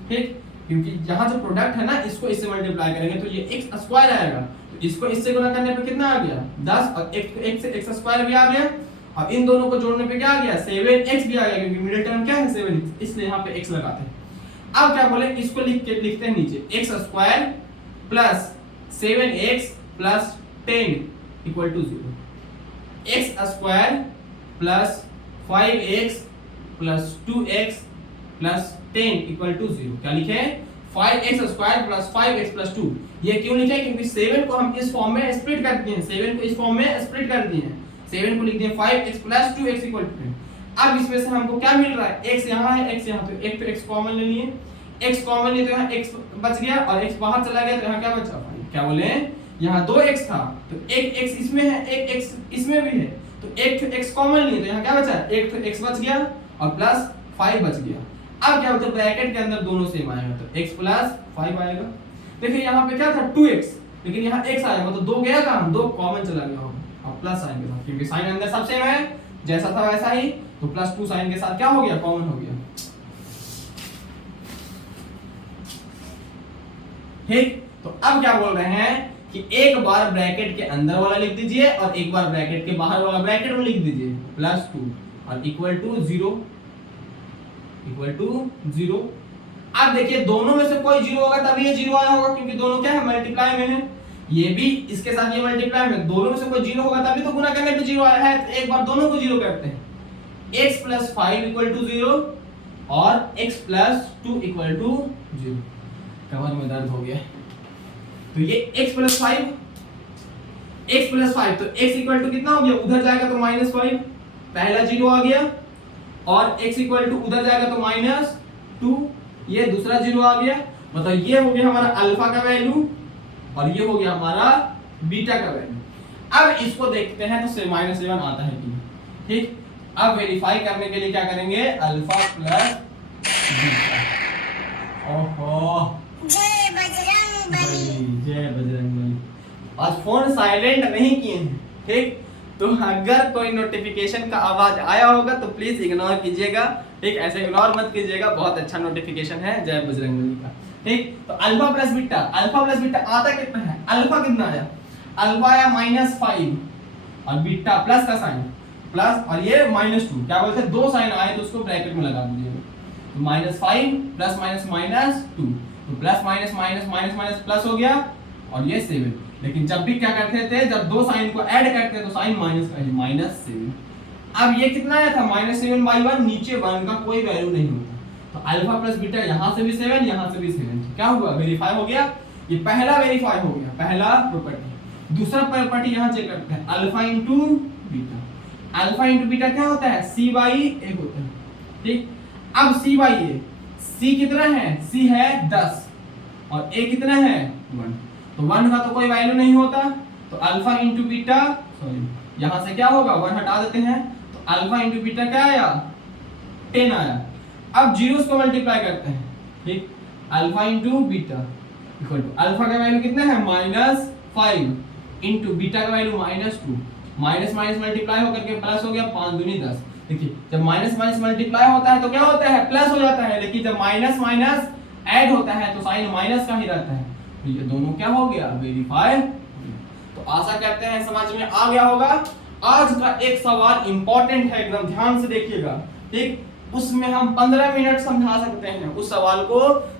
ठीक। क्योंकि यहाँ जो प्रोडक्ट है ना, इसको इससे मल्टीप्लाई करेंगे तो ये x स्क्वायर आएगा। तो इसको इससे गुणा करने पे कितना आ गया 10, और x से x स्क्वायर भी आ गया, और इन दोनों को जोड़ने पे क्या आ गया 7x भी आ गया, क्योंकि मिडिल टर्म क्या है 7x, इसलिए यहाँ पे x लगाते हैं। अब क्या बोले, इसको लिखते हैं नीचे, x square plus 7x plus 10 equal to 0। x square plus 5x plus 2x plus 10 equal to 0। क्या लिखे, 5x square plus 5x plus 2। ये क्यों लिखे, क्योंकि 7 को हम इस फॉर्म में स्प्लिट कर दिए हैं, 7 को इस फॉर्म में स्प्लिट कर दिए हैं। 7 को लिख दिए 5x plus 2x equal to 10। अब इसमें से हमको क्या मिल रहा है, x यहाँ है, x यहाँ, तो एक तो x कॉमन ले लिए, x कॉमन लिए तो यहाँ x बच गया, और x बाहर चला गया तो यहाँ क्या बचा, क्या बोले, यहाँ 2x था तो एक x इसमें है, एक x इसमें भी है, तो एक तो x कॉमन लिए तो यहाँ क्या बचा, एक तो x बच गया और प्लस 5 बच गया। अब क्या होता है, ब्रैकेट के अंदर दोनों सेम आएगा, तो x प्लस 5 आएगा। देखिए यहाँ पे क्या था 2x, लेकिन यहाँ x आया, मतलब 2 गया कहाँ, 2 कॉमन चला गया होगा, और प्लस साइन के साथ, क्योंकि साइन अंदर सब सेम है, जैसा था वैसा ही, तो प्लस 2 साइन के साथ क्या हो गया, कॉमन हो गया, ठीक। तो अब क्या बोल रहे हैं कि एक बार ब्रैकेट के अंदर वाला लिख दीजिए और एक बार ब्रैकेट के बाहर वाला ब्रैकेट में लिख दीजिए, प्लस 2 और इक्वल टू 0, इक्वल टू 0। अब देखिए दोनों में से कोई 0 होगा तभी ये 0 आया होगा, क्योंकि दोनों क्या है, मल्टीप्लाई में है, ये भी इसके साथ ये मल्टीप्लाई में, दोनों में से कोई 0 होगा तभी तो गुना करने पे 0 आया है। तो एक बार दोनों को 0 करते हैं, x प्लस 5 इक्वल टू 0 और x प्लस 2 इक्वल टू 0। कमर में दर्द हो गया। तो ये x प्लस 5, तो x इक्वल टू कितना हो गया, उधर जाएगा तो -5, पहला 0 आ गया, और x इक्वल टू उधर जाएगा तो -2, ये दूसरा 0 आ गया। मतलब ये हो गया हमारा अल्फा का वैल्यू और ये हो गया हमारा बीटा का वैल्यू। अब इसको देखते हैं तो -7 आता है कि नहीं, ठीक। अब वेरीफाई करने के लिए क्या करेंगे, अल्फा प्लस बीटा। ओहो, जय बजरंगबली। आज फोन साइलेंट नहीं किए हैं, ठीक। तो अगर कोई नोटिफिकेशन का आवाज आया होगा तो प्लीज इग्नोर कीजिएगा, ठीक। ऐसे इग्नोर मत कीजिएगा, बहुत अच्छा नोटिफिकेशन है जय बजरंगबली का, ठीक। तो अल्फा प्लस बीटा आता कितना है, अल्फा कितना आया, अल्फा आया -5 और बीटा प्लस का साइन प्लस, और ये -2, क्या बोलते हैं, 2 साइन आए तो उसको ब्रैकेट में लगा दीजिएगा। तो -5 प्लस -2, तो प्लस माइनस प्लस हो गया, और ये 7। लेकिन जब भी क्या करते थे, जब 2 साइन को ऐड करते हैं तो साइन माइनस का है, -7। अब ये कितना आया था, -7/1, नीचे 1 का कोई वैल्यू नहीं होता, तो अल्फा प्लस बीटा यहाँ से भी 7, यहाँ से भी 7, क्या हुआ, वेरीफाई हो गया। ये पहला वेरीफाई हो गया, पहला प्रॉपर्टी। दूसरा प्रॉपर्टी यहाँ चेक करते हैं, alpha into beta. Alpha into beta क्या होता है, सी बाई ए होता है, ठीक। अब सी बाई ए, सी कितना है, सी है 10 और ए कितना है 1, तो 1 का तो कोई वैल्यू नहीं होता, तो अल्फा इंटू बीटा, सॉरी यहाँ से क्या होगा 1 हटा देते हैं, तो अल्फा इंटू बीटा क्या आया 10 आया। अब जीरोस को मल्टीप्लाई करते हैं, ठीक, alpha into beta equal to alpha का वैल्यू कितना है -5 इंटू बीटा का वैल्यू -2, माइनस माइनस मल्टीप्लाई होकर के प्लस हो गया, 5 दूनी 10। देखिए जब माइनस माइनस मल्टीप्लाई होता है तो क्या होता है, प्लस हो जाता है, लेकिन जब माइनस माइनस ऐड होता है तो साइन माइनस का ही रहता है, तो ये दोनों क्या हो गया, वेरीफाई। तो आशा करते हैं समझ में आ गया होगा। आज का एक सवाल इंपॉर्टेंट है, एकदम ध्यान से देखिएगा, ठीक। उसमें हम 15 मिनट समझा सकते हैं, उस सवाल को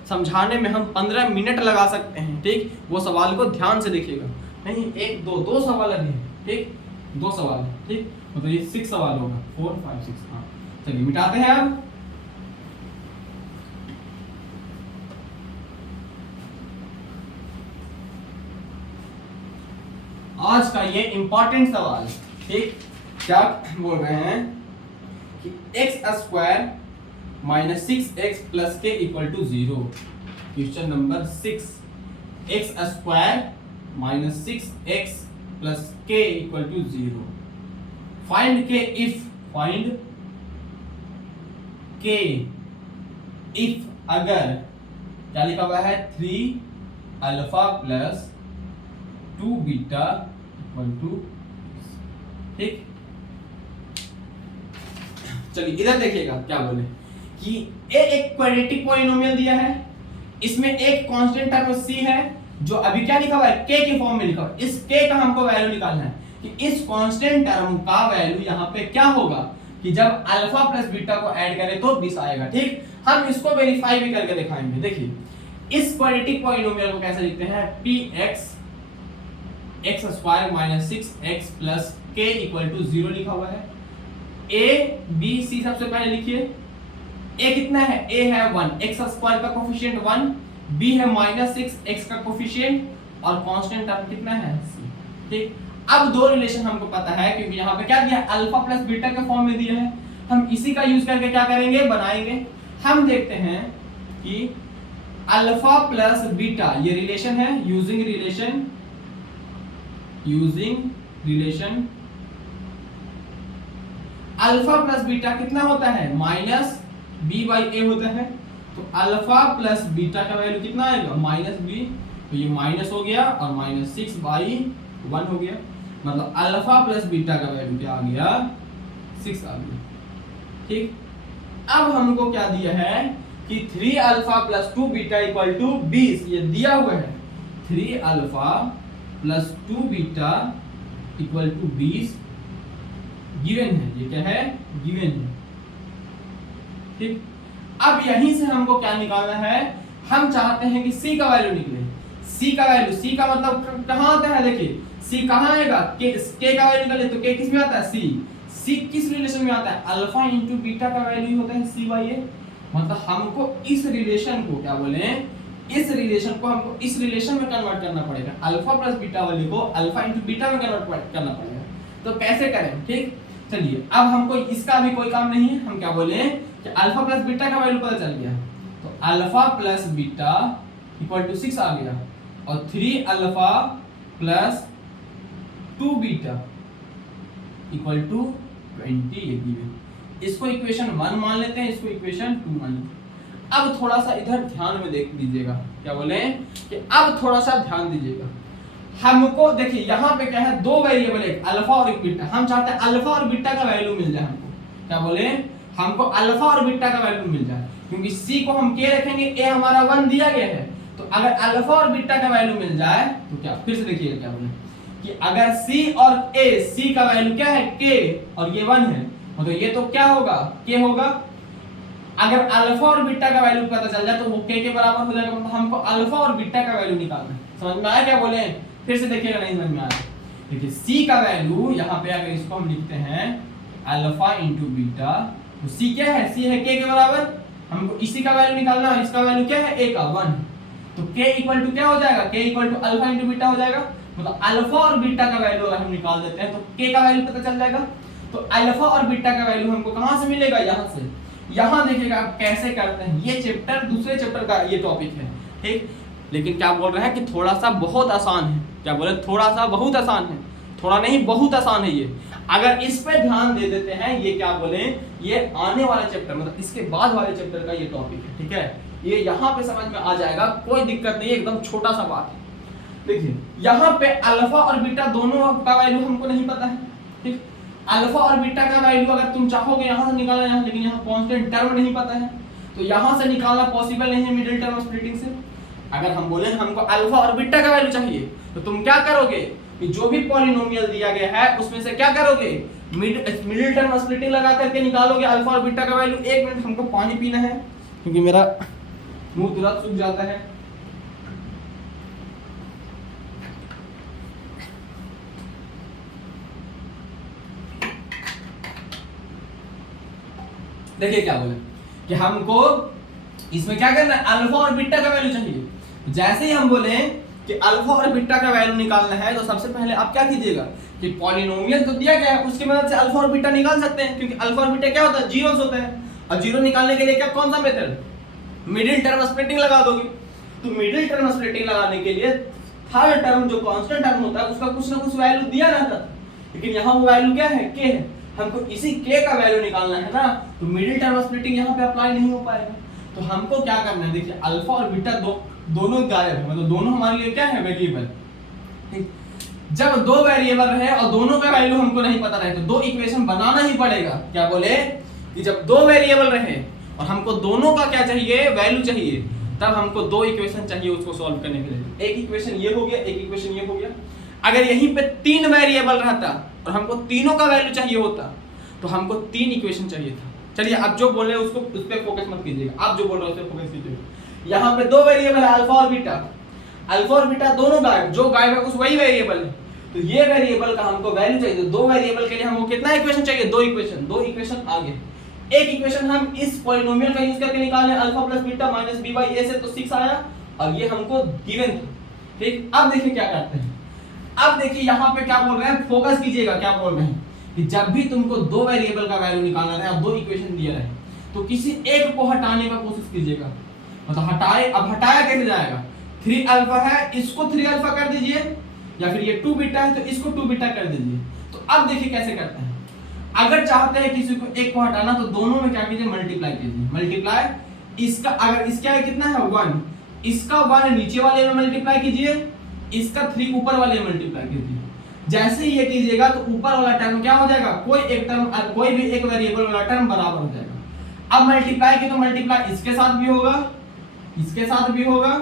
समझाने में हम 15 मिनट लगा सकते हैं, ठीक। वो सवाल को ध्यान से देखिएगा, नहीं एक दो सवाल अभी है, ठीक, 2 सवाल, ठीक, मतलब ये 6 सवाल होगा, 4 5 6। हाँ चलिए मिटाते हैं अब। आज का ये इंपॉर्टेंट सवाल, ठीक, क्या बोल रहे हैं कि x² -6x plus K equal to 0। Question number 6, x² -6x plus K equal to 0। Find K if अगर क्या लिखा हुआ है 3 alpha plus 2 beta equal to, ठीक। चलिए इधर देखिएगा क्या बोले कि ए एक क्वाड्रेटिक पॉलिनोमियल दिया है, इसमें एक कांस्टेंट टर्म c है जो अभी क्या लिखा हुआ है k के फॉर्म में लिखा हुआ है। इस k का हमको वैल्यू निकालना है कि इस कांस्टेंट टर्म का वैल्यू यहाँ पे क्या होगा कि जब अल्फा प्लस बीटा को ऐड करें तो 20 आएगा, ठीक। हम इसको वेरीफाई भी करके दिखाएंगे। देखिए इस क्वाड्रेटिक पॉलिनोमियल को कैसे लिखते हैं, px x² -6x plus k equal to 0 लिखा हुआ है। a b c सबसे पहले लिखिए, a कितना है, a है 1, x² का कोफिशिएंट 1, b है -6 x का कोफिशिएंट और कांस्टेंट टर्म कितना है c, ठीक। अब दो रिलेशन हमको पता है क्योंकि यहाँ पे क्या दिया है, अल्फा प्लस बीटा के फॉर्म में दिया है, हम इसी का यूज करके क्या करेंगे, बनाएंगे। हम देखते हैं कि अल्फा प्लस बीटा ये रिलेशन है, using relation alpha plus beta कितना होता है -b/a होता है, तो अल्फा प्लस बीटा का वैल्यू कितना आएगा -b, तो ये माइनस हो गया और -6/1 हो गया, मतलब अल्फा प्लस बीटा का वैल्यू क्या आ गया 6 आ गया, ठीक। अब हमको क्या दिया है कि 3 alpha plus 2 beta equal to 20, ये दिया हुआ है 3 alpha plus 2 beta equal to 20 given है, ये क्या है गिवन है, ठीक। अब यहीं से हमको क्या निकालना है, हम चाहते हैं कि c का वैल्यू निकले। c का वैल्यू, c का मतलब कहां आता है, देखिए c कहां आएगा, k का वैल्यू निकले तो k किस में आता है c किस रिलेशन में आता है, अल्फा इंटू बीटा का वैल्यू होता है c/a, मतलब हमको इस रिलेशन को क्या बोले, इस रिलेशन को हमको इस रिलेशन में कन्वर्ट करना पड़ेगा, अल्फा प्लस बीटा वाले को अल्फा इंटू बीटा में कन्वर्ट करना पड़ेगा। तो कैसे करें, ठीक। चलिए अब हमको इसका भी कोई काम नहीं है, हम क्या बोले कि अल्फा प्लस बीटा का वैल्यू पता चल गया, तो alpha plus beta equal to 6 आ गया और 3 alpha plus 2 beta equal to 20 ये गिवन। इसको इक्वेशन 1 मान लेते हैं, इसको इक्वेशन 2 मान लेते हैं। अब थोड़ा सा इधर ध्यान में देख दीजिएगा, क्या बोले कि अब थोड़ा सा ध्यान दीजिएगा। हमको देखिए यहाँ पे क्या है, दो वेरिएबल है, अल्फा और एक बीटा। हम चाहते हैं अल्फा और बीटा का वैल्यू मिल जाए हमको, क्या बोले, हमको अल्फा और बीटा का वैल्यू मिल जाए, क्योंकि c को हम k रखेंगे, a हमारा 1 दिया गया है, तो अगर अल्फा और बीटा का वैल्यू मिल जाए तो क्या, फिर से देखिएगा क्या बोले कि अगर c और a, c का वैल्यू क्या है k और ये 1 है, तो ये तो क्या होगा k होगा। अगर अल्फा और बीटा का वैल्यू पता चल जाए तो वो k के बराबर हो जाएगा, मतलब हमको अल्फा और बीटा का वैल्यू निकालना है। समझ में आया क्या बोले, फिर से देखिएगा नहीं समझ में आया। देखिए c का वैल्यू यहाँ पे अगर इसको हम लिखते हैं अल्फा इंटू बीटा, तो c क्या है, c है k के बराबर, हमको इसी का वैल्यू निकालना है, इसका वैल्यू क्या है, a का 1, तो k इक्वल टू क्या हो जाएगा, k equal to alpha into beta हो जाएगा। मतलब अल्फा और बीटा का वैल्यू अगर हम निकाल देते हैं तो k का वैल्यू पता चल जाएगा। तो अल्फा और बीटा का वैल्यू हमको कहां से मिलेगा, यहां से। यहां देखिएगा आप कैसे करते हैं, ये चैप्टर दूसरे चैप्टर का ये टॉपिक है, ठीक। लेकिन क्या बोल रहे हैं कि थोड़ा सा बहुत आसान है, क्या बोले, थोड़ा सा बहुत आसान है, थोड़ा नहीं बहुत आसान है ये। अगर इस पे ध्यान दे देते हैं, ये क्या बोले, ये आने वाला चैप्टर मतलब इसके बाद वाले चैप्टर का ये टॉपिक है, ठीक है। ये यहाँ पे समझ में आ जाएगा, कोई दिक्कत नहीं है, एकदम छोटा सा बात है। देखिए यहाँ पे अल्फा और बीटा दोनों का वैल्यू हमको नहीं पता है, ठीक। अल्फा और बीटा का वैल्यू अगर तुम चाहोगे यहाँ से निकालना है, लेकिन यहाँ कांस्टेंट टर्म नहीं पता है, तो यहाँ से निकालना पॉसिबल नहीं है मिडिल टर्म स्प्लिटिंग से। अगर हम बोले हमको अल्फा और बीटा का वैल्यू चाहिए, तो तुम क्या करोगे कि जो भी पॉलिनोमियल दिया गया है उसमें से क्या करोगे, मिडिल टर्म स्प्लिटिंग लगा करके निकालोगे अल्फा और बीटा का वैल्यू। एक मिनट हमको पानी पीना है क्योंकि मेरा मुंह तुरंत सूख जाता है। देखिए क्या बोले कि हमको इसमें क्या करना है, अल्फा और बीटा का वैल्यू चाहिए। जैसे ही हम बोले कि अल्फा और बीटा का वैल्यू निकालना है, तो सबसे पहले आप क्या कीजिएगा कि पॉलिनोमियल तो दिया गया है, उसकी मदद से अल्फा और बीटा निकाल सकते हैं, क्योंकि अल्फा और बीटा क्या होता है, जीरोस होते हैं। और जीरो निकालने के लिए क्या, कौन सा मेथड, मिडिल टर्म स्प्लिटिंग लगा दोगे। तो मिडिल टर्म स्प्लिटिंग लगाने के लिए थर्ड टर्म जो कांस्टेंट टर्म होता है उसका कुछ ना कुछ वैल्यू दिया रहता था, लेकिन यहाँ वो वैल्यू क्या है, k है। हमको इसी k का वैल्यू निकालना है ना, तो मिडिल टर्म स्प्लिटिंग यहाँ पे अप्लाई नहीं हो पाएगा। तो हमको क्या करना है, देखिए अल्फा और बीटा दोनों गायब है, मतलब दोनों हमारे लिए क्या है, वेरिएबल। जब दो वेरिएबल रहे और दोनों का वैल्यू हमको नहीं पता रहे, तो दो इक्वेशन बनाना ही पड़ेगा। क्या बोले कि जब दो वेरिएबल रहे और हमको दोनों का क्या चाहिए, वैल्यू चाहिए, तब हमको दो इक्वेशन चाहिए उसको सॉल्व करने के लिए। एक इक्वेशन ये हो गया, एक इक्वेशन ये हो गया। अगर यहीं पे तीन वेरिएबल रहता और हमको तीनों का वैल्यू चाहिए होता, तो हमको तीन इक्वेशन चाहिए था। चलिए आप जो बोल रहे हैं उसको उस पे फोकस मत कीजिएगा, आप जो बोल रहे हैं उस पे फोकस कीजिएगा। यहाँ पे दो वेरिएबल है, अल्फा और बीटा। अल्फा और बीटा दोनों गायब, जो गायब है उस वही वेरिएबल है। तो ये वेरिएबल का हमको वैल्यू चाहिए, तो दो वेरिएबल के लिए हमको कितना इक्वेशन चाहिए, दो इक्वेशन आगे। एक इक्वेशन हम इस पॉलिनोमियल का यूज करके निकाले, alpha plus beta minus B by A से, तो 6 आया और ये हमको गिवन था, ठीक। अब देखिए क्या करते हैं, अब देखिए यहाँ पे क्या बोल रहे हैं, फोकस कीजिएगा। क्या बोल रहे हैं कि जब भी तुमको दो वेरिएबल का वैल्यू निकालना है और दो इक्वेशन दिया रहे, तो किसी एक को हटाने का कोशिश कीजिएगा। मतलब हटाए, अब हटाया कैसे जाएगा, 3 अल्फा है, इसको 3 अल्फा कर दीजिए, या फिर ये 2 बीटा है तो इसको 2 बीटा कर दीजिए। तो अब देखिए कैसे करते हैं, अगर चाहते हैं किसी को एक को हटाना, तो दोनों में क्या कीजिए, मल्टीप्लाई कीजिए। मल्टीप्लाई इसका, अगर इसका कितना है 1, इसका 1 नीचे वाले में मल्टीप्लाई कीजिए, इसका 3 ऊपर वाले में मल्टीप्लाई कीजिए। जैसे ही ये कीजिएगा तो ऊपर वाला टर्म क्या हो जाएगा, कोई एक टर्म, कोई भी एक वेरिएबल वाला टर्म बराबर हो जाएगा। अब मल्टीप्लाई की तो मल्टीप्लाई इसके साथ भी होगा, इसके साथ भी होगा,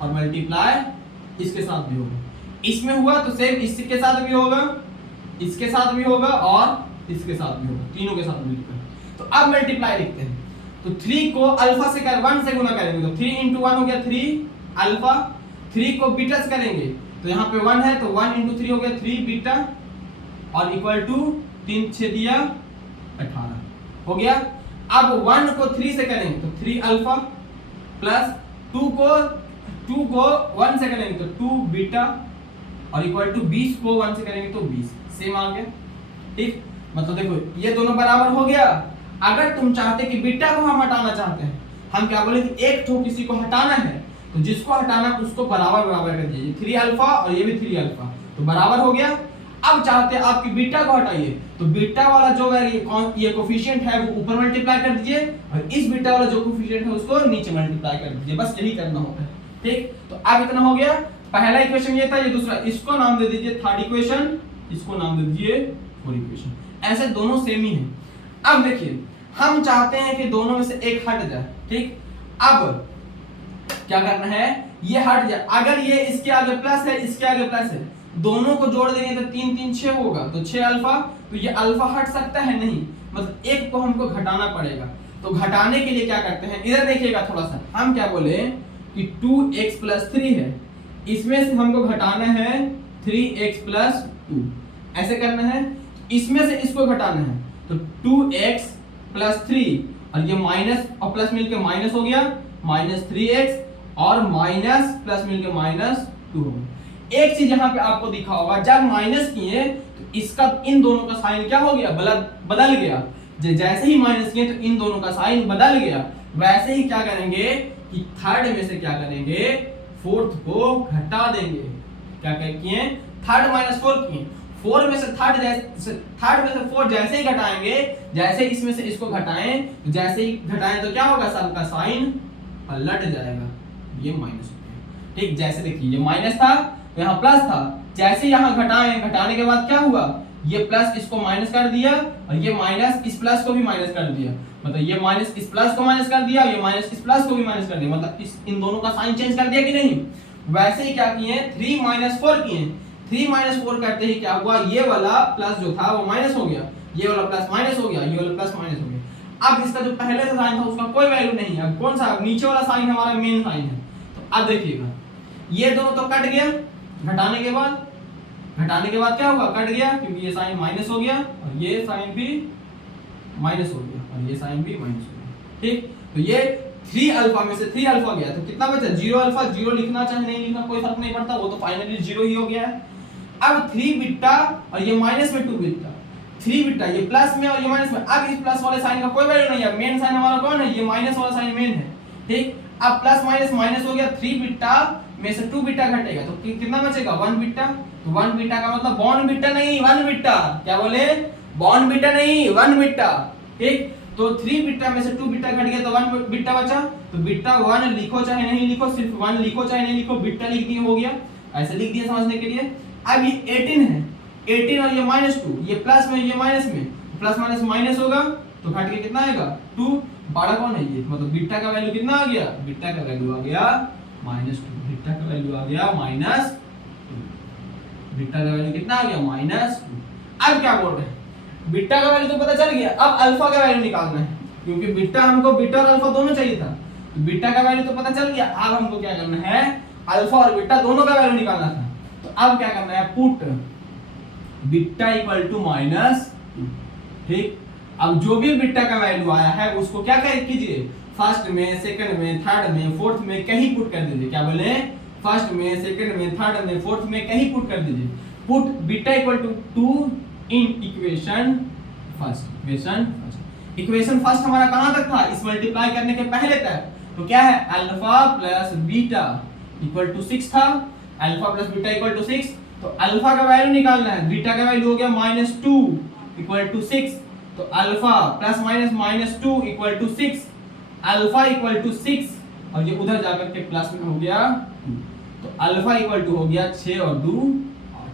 और मल्टीप्लाई इसके साथ भी होगा। इसमें हुआ तो सेम इसके साथ भी होगा, इसके साथ भी होगा और इसके साथ भी होगा, तीनों के साथ मिलकर। तो अब मल्टीप्लाई लिखते हैं, तो 3 को अल्फा से 1 से गुना करेंगे, तो 3 into 1 हो गया 3 अल्फा। 3 को बीटा से करेंगे, तो यहाँ पे 1 है, तो 1 into 3 हो गया 3 बीटा, और इक्वल टू 3 6 दिया 18 हो गया। अब 1 को 3 से करेंगे तो 3 अल्फा, प्लस 2 को 1 से करेंगे तो 2 बीटा, और इक्वल टू 20 को 1 से करेंगे तो 20, सेम आ गया, ठीक। मतलब देखो ये दोनों बराबर हो गया। अगर तुम चाहते कि बीटा को हम हटाना चाहते हैं, हम क्या बोले कि एक तो किसी को हटाना है, तो जिसको हटाना उसको बराबर बराबर कर दीजिए, 3 अल्फा और ये भी 3 अल्फा, तो बराबर हो गया। अब चाहते हैं आपकी बीटा को हटाइए, तो बीटा वाला जो ये कोफिशिएंट है वो ऊपर मल्टीप्लाई कर दीजिए, और इस बीटा वाला जो कोफिशिएंट है उसको नीचे मल्टीप्लाई कर दीजिए, बस यही करना होता है, ठीक। तो अब इतना हो गया। पहला इक्वेशन ये था, ये दूसरा, इसको नाम दे दीजिए थर्ड इक्वेशन, इसको नाम दे दीजिए फोर्थ इक्वेशन। ऐसे दोनों सेम ही हैं। अब देखिए हम चाहते हैं कि दोनों में से एक हट जाए, ठीक। अब क्या करना है, ये हट जाए। अगर ये इसके आगे प्लस है, इसके आगे प्लस है, दोनों को जोड़ देंगे तो 3 3 6 होगा, तो 6 अल्फा। तो ये अल्फा हट सकता है नहीं, मतलब एक को हमको घटाना पड़ेगा। तो घटाने के लिए क्या करते हैं, इधर देखिएगा थोड़ा सा, हम क्या बोले कि 2x + 3 है, इसमें से हमको घटाना है 3x + 2, ऐसे करना है। इसमें से इसको घटाना है, तो 2x + 3 और ये माइनस और प्लस मिलके माइनस हो गया -3x और माइनस प्लस मिलके -2 हो गया। एक चीज यहाँ पे आपको दिखा होगा, जब माइनस किए तो इसका इन दोनों का साइन क्या हो गया, बदल गया। जैसे ही माइनस किए तो इन दोनों का साइन बदल गया। वैसे ही क्या करेंगे कि थर्ड में से क्या करेंगे, फोर्थ को घटा देंगे। क्या किए, थर्ड -4 किए, 4 में से थर्ड में से 4 जैसे ही घटाएंगे, जैसे इसमें से इसको घटाएं, जैसे ही घटाएं तो क्या होगा, सबका साइन पलट जाएगा, ये माइनस हो गया। ठीक, जैसे देखिए ये माइनस था तो यहाँ प्लस था, जैसे यहाँ घटाएं, घटाने के बाद क्या हुआ, ये प्लस इसको माइनस कर दिया और ये माइनस इस प्लस को भी माइनस कर दिया, मतलब ये माइनस इस प्लस को माइनस कर दिया, ये माइनस इस प्लस को भी माइनस कर दिया, मतलब इन दोनों का साइन चेंज कर दिया कि नहीं। वैसे ही क्या किए, 3 - 4 किए, 3 - 4 करते ही क्या हुआ, ये वाला प्लस जो था वो माइनस हो गया, ये वाला प्लस माइनस हो गया, ये वाला प्लस माइनस हो गया। अब इसका जो पहले से साइन था उसका कोई वैल्यू नहीं है। अब कौन सा, नीचे वाला साइन हमारा मेन साइन है। तो अब देखिएगा ये दोनों तो कट गया, घटाने के बाद क्या होगा, कट गया, क्योंकि ये साइन माइनस हो गया और ये साइन भी माइनस हो गया और ये साइन भी माइनस हो गया। ठीक, तो ये 3 अल्फा में से 3 अल्फा गया तो कितना बचा, 0 अल्फा। 0 लिखना चाहे नहीं लिखना कोई फर्क नहीं पड़ता, वो तो फाइनली 0 ही हो गया है। अब 3 बीटा और ये माइनस में 2 बीटा, 3 बीटा ये प्लस में और ये माइनस में। अब इस प्लस वाले साइन का कोई वैल्यू नहीं है, मेन साइन हमारा कौन है, ये माइनस वाला साइन मेन है। ठीक, अब प्लस माइनस माइनस हो गया, 3 बीटा में से 2 बीटा घटेगा तो कितना बचेगा, 1 बीटा। तो 1 बीटा का मतलब बॉन्ड बीटा नहीं, 1 बीटा। क्या बोले, बॉन्ड बीटा नहीं, 1 बीटा। ठीक, तो 3 बीटा में से 2 बीटा घट गया तो 1 बीटा बचा। तो बीटा 1 लिखो चाहे नहीं लिखो, सिर्फ 1 लिखो चाहे नहीं लिखो, बीटा लिख दिए, हो गया, ऐसे लिख दिया समझने के लिए। अब ये 18 है, 18 और ये -2, ये प्लस में ये माइनस में, प्लस माइनस माइनस होगा तो घट के कितना आएगा, 2। बड़ा कौन है ये, मतलब बीटा का वैल्यू कितना आ गया, बीटा का वैल्यू आ गया -2, बीटा का वैल्यू आ गया -2, बीटा का वैल्यू कितना आ गया, -2। अब क्या बोल रहे हैं, बीटा का वैल्यू तो पता चल गया, अब अल्फा का वैल्यू निकालना है, क्योंकि बीटा हमको बीटा और अल्फा दोनों चाहिए था। तो बीटा का वैल्यू तो पता चल गया, अब हमको क्या करना है, अल्फा और बीटा दोनों का वैल्यू निकालना था। तो अब क्या करना है, पुट बीटा इक्वल टू -2। ठीक, अब जो भी बीटा का वैल्यू आया है उसको क्या कीजिए, फर्स्ट में, सेकंड में, थर्ड में, फोर्थ में कहीं पुट कर दीजिए। क्या बोले, फर्स्ट में, सेकंड में, थर्ड में, फोर्थ में कहीं पुट कर दीजिए। Put beta equal to 2 in equation first. Equation first हमारा कहां तक था, इस मल्टीप्लाई करने के पहले तक। तो क्या है, alpha plus beta equal to 6 था, alpha plus beta equal to 6। तो अल्फा का वैल्यू निकालना है, बीटा का वैल्यू हो गया -2 इक्वल टू 6। तो alpha plus minus -2 equal to 6, alpha equal to 6 और ये उधर जाकर के प्लस में हो गया 2। तो अल्फा इक्वल टू हो गया 6 और 2 8।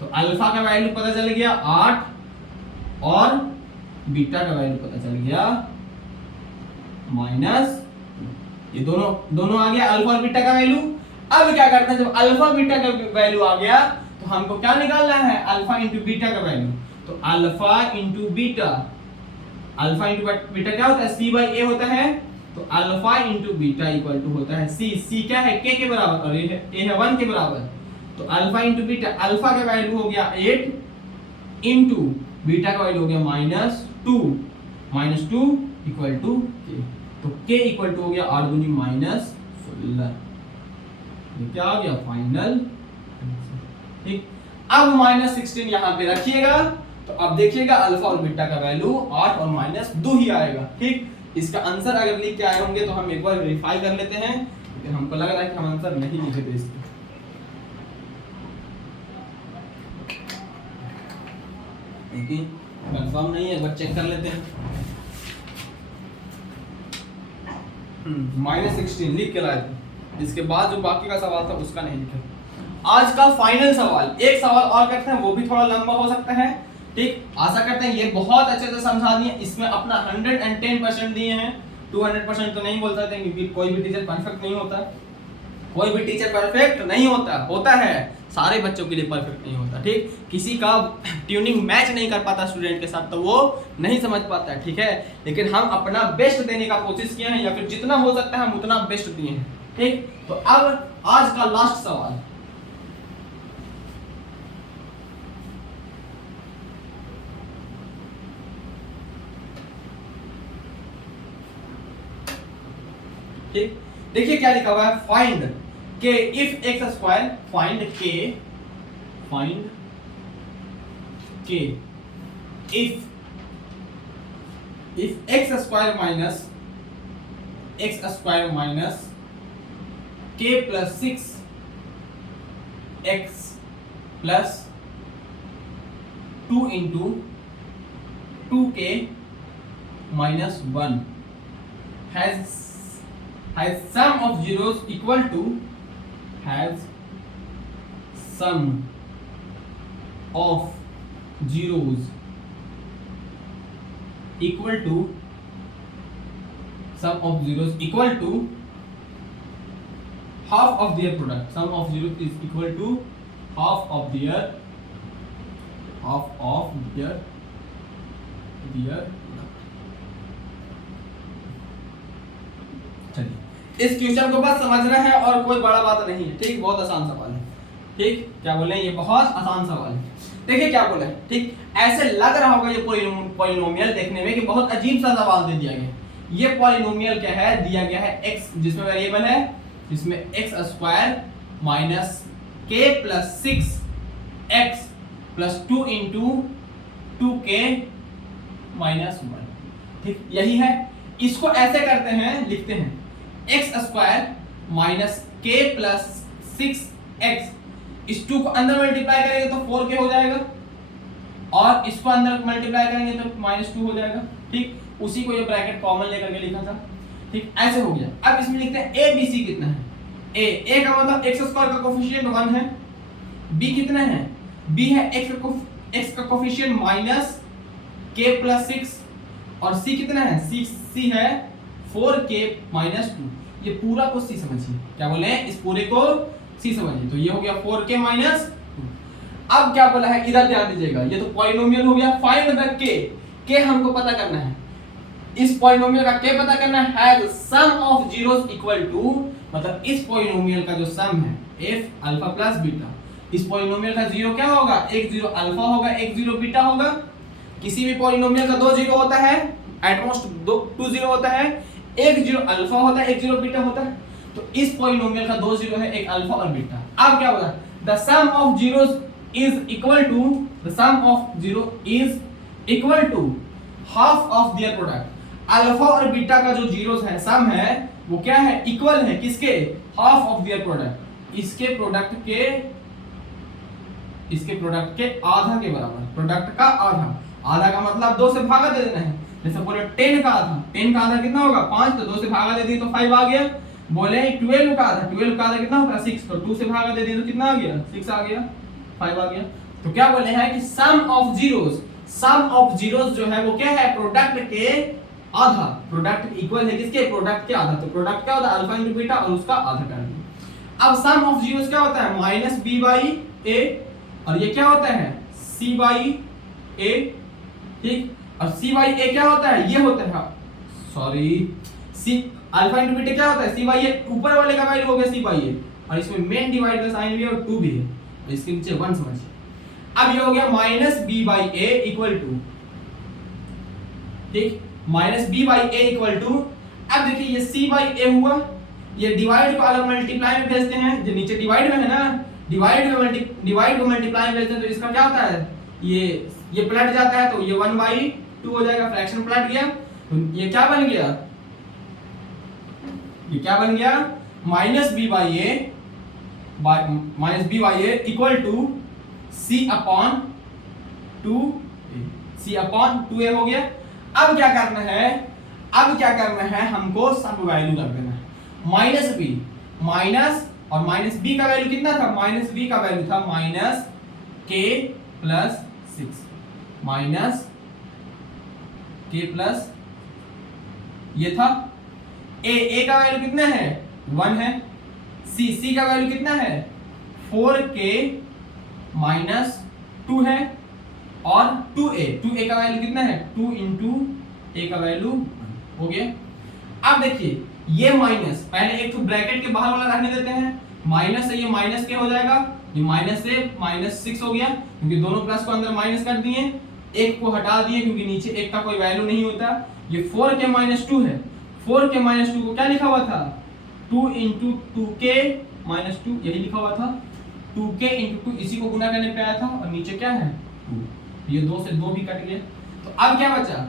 तो अल्फा का वैल्यू पता चल गया 8 और बीटा का वैल्यू पता चल गया -2। ये दोनों आ गया, अल्फा और बीटा का वैल्यू। अब क्या करते हैं, जब अल्फा बीटा का वैल्यू आ गया तो हमको क्या निकालना है, अल्फा इंटू बीटा का वैल्यू। तो alpha into beta, alpha into beta क्या होता है, c/a होता है। तो alpha into beta equal to होता है c क्या है, k के बराबर और a है 1 के बराबर। तो अल्फा इंटू बीटा, अल्फा का वैल्यू हो गया 8 इंटू बीटा का वैल्यू हो गया -2 इक्वल टू k। तो k इक्वल टू हो गया 8 दूनी -16। ये क्या आ गया, फाइनल। ठीक, अब -16 यहाँ पे रखिएगा। तो अब देखिएगा अल्फा और बीटा का वैल्यू 8 और -2 ही आएगा। ठीक, इसका आंसर अगर लिख के आए होंगे तो हम एक बार वेरीफाई कर लेते हैं, लेकिन हमको लग रहा है कि हम आंसर नहीं लिखे थे इसका। लेकिन कंफर्म नहीं है, एक बार चेक कर लेते हैं। -16 लिख के लाए थे, इसके बाद जो बाकी का सवाल था उसका नहीं लिखा। आज का फाइनल सवाल, एक सवाल और करते हैं, वो भी थोड़ा लंबा हो सकता है। ठीक, आशा करते हैं ये बहुत अच्छे से समझा दिए, इसमें अपना 110% दिए हैं। 200% तो नहीं बोल सकते क्योंकि कोई भी टीचर परफेक्ट नहीं होता, कोई भी टीचर परफेक्ट नहीं होता है, सारे बच्चों के लिए परफेक्ट नहीं होता। ठीक, किसी का ट्यूनिंग मैच नहीं कर पाता स्टूडेंट के साथ तो वो नहीं समझ पाता है। ठीक है, लेकिन हम अपना बेस्ट देने का कोशिश किए हैं, या फिर जितना हो सकता है हम उतना बेस्ट दिए हैं। ठीक, तो अब आज का लास्ट सवाल, ठीक, देखिए क्या लिखा हुआ है, find K if x square, find K if x square minus के plus 6 x plus 2 into 2k minus 1 has sum of zeros equal to has sum of zeros equal to sum of zeros equal to half of their product. Sum of zeros is equal to half of their product. चलिए इस question को बस समझना है और कोई बड़ा बात नहीं है, ठीक, बहुत आसान सवाल है। ठीक, क्या बोले, ये बहुत आसान सवाल है। देखिए क्या बोले, ठीक, ऐसे लग रहा होगा ये पॉलिनोमियल देखने में कि बहुत अजीब सा सवाल दे दिया गया। ये पॉलिनोमियल क्या है, दिया गया है x, जिसमें वेरिएबल है, जिसमें x square minus k plus 6 x plus 2 into 2k minus 1। ठीक, यही है। इसको ऐसे करते हैं, लिखते हैं x square minus k plus 6x, इस 2 को अंदर मल्टीप्लाई करेंगे तो 4k हो जाएगा, और इसको अंदर मल्टीप्लाई करेंगे तो -2 हो जाएगा। ठीक, उसी को ये ब्रैकेट कॉमन लेकर के लिखा था। ठीक, ऐसे हो गया। अब इसमें लिखते हैं a b c कितना है। a का मतलब x स्क्वायर का कोफिशिएंट 1 है, b कितना है, b है x का कोफिशिएंट माइनस k प्लस 6, और c कितना है, c है 4k माइनस 2। ये पूरा को c समझिए, क्या बोले हैं, इस पूरे को c समझिए। तो ये हो गया 4k माइनस 2। अब क्या बोला है, इधर ध्यान दीजिएगा, ये तो पॉलिनोमियल हो गया। फाइंड द k हमको पता करना है, इस पॉलिनोमियल का k पता करना है। सम ऑफ जीरोस इक्वल टू, मतलब इस पॉलिनोमियल का जो सम है f अल्फा प्लस बीटा, इस पॉलिनोमियल का जीरो क्या होगा, एक जीरो अल्फा होगा, एक जीरो बीटा होगा। किसी भी पॉलिनोमियल का 2 जीरो होता है, एटमोस्ट 2 जीरो होता है, एक जीरो अल्फा होता है, एक जीरो बीटा होता है। तो इस पॉलिनोमियल का 2 जीरो है, एक अल्फा और बीटा। अब क्या बोला, the sum of zeros is equal to, the sum of zero is equal to half of their product. Alpha और बीटा का जो जीरोस है, सम है, वो क्या है, इक्वल है किसके, हाफ ऑफ देयर प्रोडक्ट, इसके प्रोडक्ट के आधा के बराबर। प्रोडक्ट का आधा, आधा का मतलब 2 से भागा दे देना है। जैसे बोले 10 का आधा कितना होगा, 5, तो 2 से भागा दे दिए तो 5 आ गया। बोले 12 का आधा कितना होगा, 6, तो 2 से भागा दे दिए तो कितना आ गया, 6 आ गया, 5 आ गया। तो क्या बोले हैं कि सम ऑफ जीरोस जो है वो क्या है, प्रोडक्ट के आधा। प्रोडक्ट इक्वल है किसके, प्रोडक्ट के आधा। तो प्रोडक्ट क्या होता है, अल्फा इंटू बीटा, और उसका आधा कर दिया। अब सम ऑफ जीरोस क्या होता है, माइनस b बाई a, और ये क्या होता है, c बाई a। ठीक, और c बाई a क्या होता है, ये होता है, sorry, c alpha into beta क्या होता है, c बाई a, ऊपर वाले का वैल्यू हो गया c बाई a, और इसमें मेन डिवाइड का साइन भी है और 2 भी है, और इसके नीचे 1 समझिए। अब ये हो गया minus b by a equal to, ठीक, minus b by a equal to, अब देखिए ये c बाई a हुआ, ये डिवाइड को अलग मल्टीप्लाई में भेजते हैं, जो नीचे डिवाइड में है ना, डिवाइड को मल्टीप्लाई में भेजते हैं, तो इसका क्या होता है, ये पलट जाता है, तो ये 1/2 हो जाएगा, फ्रैक्शन पलट गया, तो ये क्या बन गया, ये क्या बन गया, minus b by a equal to c upon 2a हो गया। अब क्या करना है, हमको सब वैल्यू रख देना है। माइनस b, माइनस, और माइनस b का वैल्यू कितना था, माइनस b का वैल्यू था minus k plus 6, minus k plus, ये था a का वैल्यू कितना है, 1 है, c का वैल्यू कितना है, 4k माइनस 2 है, और 2a का वैल्यू कितना है, 2 इंटू a का वैल्यू हो गया। अब देखिए ये माइनस, पहले एक तो ब्रैकेट के बाहर वाला रखने देते हैं, माइनस से ये माइनस के हो जाएगा, ये माइनस से -6 हो गया, क्योंकि दोनों प्लस को अंदर माइनस कर दिए, एक को हटा दिए क्योंकि नीचे एक का कोई वैल्यू नहीं होता। ये 4k - 2 है, 4k - 2 को क्या लिखा हुआ था, 2 इंटू टू के माइनस टू, यही लिखा हुआ था, 2k इंटू टू, इसी को गुना करने पे आया था, और नीचे क्या है 2, ये 2 से 2 भी कट गया। तो अब क्या बचा,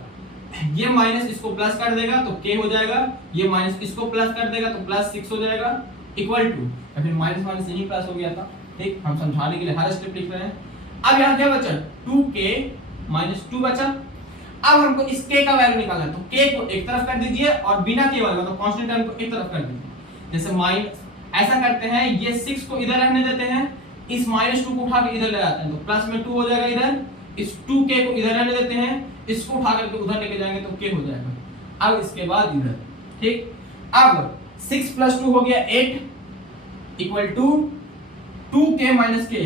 ये माइनस इसको प्लस कर देगा तो k हो जाएगा, ये माइनस इसको प्लस कर देगा तो प्लस 6 हो जाएगा, इक्वल टू, या फिर माइनस माइनस यही प्लस हो गया था। ठीक, हम समझाने के लिए हर स्टेप लिख रहे हैं। अब यहाँ क्या बचा, 2k माइनस 2 बचा। अब हमको इस k का वैल्यू निकालना है, तो k को एक तरफ कर दीजिए और बिना k वाले मतलब कांस्टेंट टर्म को एक तरफ कर दीजिए। जैसे माइनस ऐसा करते हैं, ये 6 को इधर रहने देते हैं, इस -2 को उठा के इधर ले आते हैं, तो प्लस में 2 हो जाएगा इधर, इस 2k को इधर रहने देते हैं, इसको उठा करके उधर लेके जाएंगे तो k हो जाएगा। अब इसके बाद इधर, ठीक, अब 6 + 2 हो गया 8 इक्वल टू 2k - k,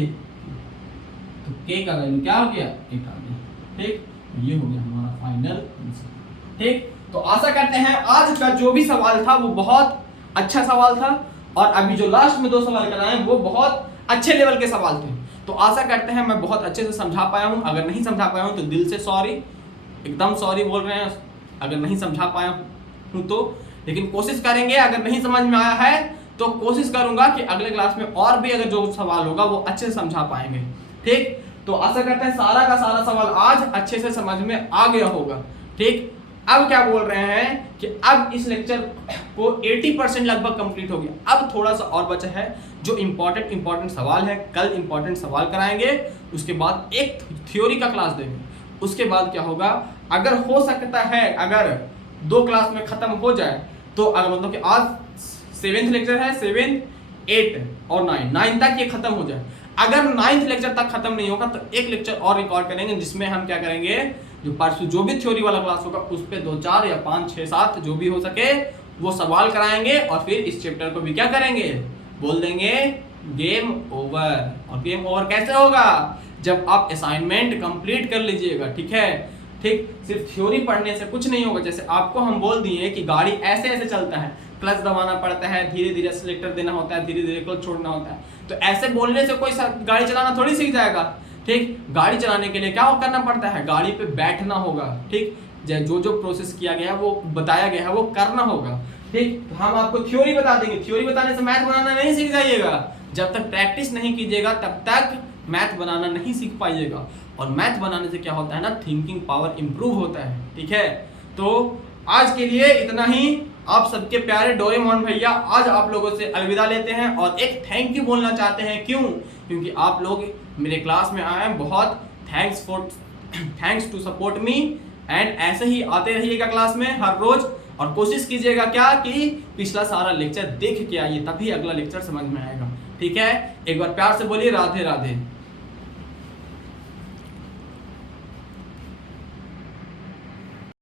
तो k का वैल्यू क्या हो गया, 8 आ गया। ठीक, ये हो गया हमारा फाइनल आंसर। ठीक, तो आशा करते हैं आज का जो भी सवाल था वो बहुत अच्छा सवाल था, और अभी जो लास्ट में 2 सवाल कराए वो बहुत अच्छे लेवल के सवाल थे। तो आशा करते हैं मैं बहुत अच्छे से समझा पाया हूं। अगर नहीं समझा पाया हूं तो दिल से सॉरी, एकदम सॉरी बोल रहे हैं अगर नहीं समझा पाया हूं तो, लेकिन कोशिश करेंगे। अगर नहीं समझ में आया है तो कोशिश करूंगा कि अगले क्लास में और भी अगर जो सवाल होगा वो अच्छे से समझा पाएंगे। ठीक, तो आशा करते हैं सारा का सारा सवाल आज अच्छे से समझ में आ गया होगा। ठीक, अब क्या बोल रहे हैं कि अब इस लेक्चर को 80% लगभग कंप्लीट हो गया। अब थोड़ा सा और बचा है, जो इंपॉर्टेंट सवाल है, कल इंपॉर्टेंट सवाल कराएंगे, उसके बाद एक थ्योरी का क्लास देंगे। उसके बाद क्या होगा, अगर हो सकता है अगर 2 क्लास में खत्म हो जाए तो अगर मतलब कि आज 7th लेक्चर है, 7, 8 और 9 तक ये खत्म हो जाए। अगर 9th लेक्चर तक खत्म नहीं होगा तो एक लेक्चर और रिकॉर्ड करेंगे, जिसमें हम क्या करेंगे, जो परसों जो भी थ्योरी वाला क्लास होगा उस पे 2, 4 या 5, 6, 7 जो भी हो सके वो सवाल कराएंगे, और फिर इस चैप्टर को भी क्या करेंगे, बोल देंगे गेम ओवर। और गेम ओवर कैसे होगा, जब आप असाइनमेंट कंप्लीट कर लीजिएगा। ठीक है, ठीक, सिर्फ थ्योरी पढ़ने से कुछ नहीं होगा। जैसे आपको हम बोल दिए कि गाड़ी ऐसे ऐसे चलता है, क्लच दबाना पड़ता है, धीरे धीरे एक्सीलरेटर देना होता है, धीरे धीरे क्लच छोड़ना होता है, तो ऐसे बोलने से कोई गाड़ी चलाना थोड़ी सीख जाएगा। ठीक, गाड़ी चलाने के लिए क्या करना पड़ता है, गाड़ी पे बैठना होगा। ठीक, जो जो प्रोसेस किया गया है वो बताया गया है वो करना होगा। ठीक, तो हम आपको थ्योरी बता देंगे, थ्योरी बताने से मैथ बनाना नहीं सीख जाइएगा। जब तक प्रैक्टिस नहीं कीजिएगा तब तक मैथ बनाना नहीं सीख पाइएगा, और मैथ बनाने से क्या होता है ना, थिंकिंग पावर इंप्रूव होता है। ठीक है, तो आज के लिए इतना ही। आप सबके प्यारे डोरेमोन भैया आज आप लोगों से अलविदा लेते हैं, और एक थैंक यू बोलना चाहते हैं। क्यों, क्योंकि आप लोग मेरे क्लास में आए हैं, बहुत thanks to support me, and ऐसे ही आते रहिएगा क्लास में हर रोज, और कोशिश कीजिएगा क्या कि पिछला सारा लेक्चर देख के आइए, तभी अगला लेक्चर समझ में आएगा। ठीक है, एक बार प्यार से बोलिए राधे राधे।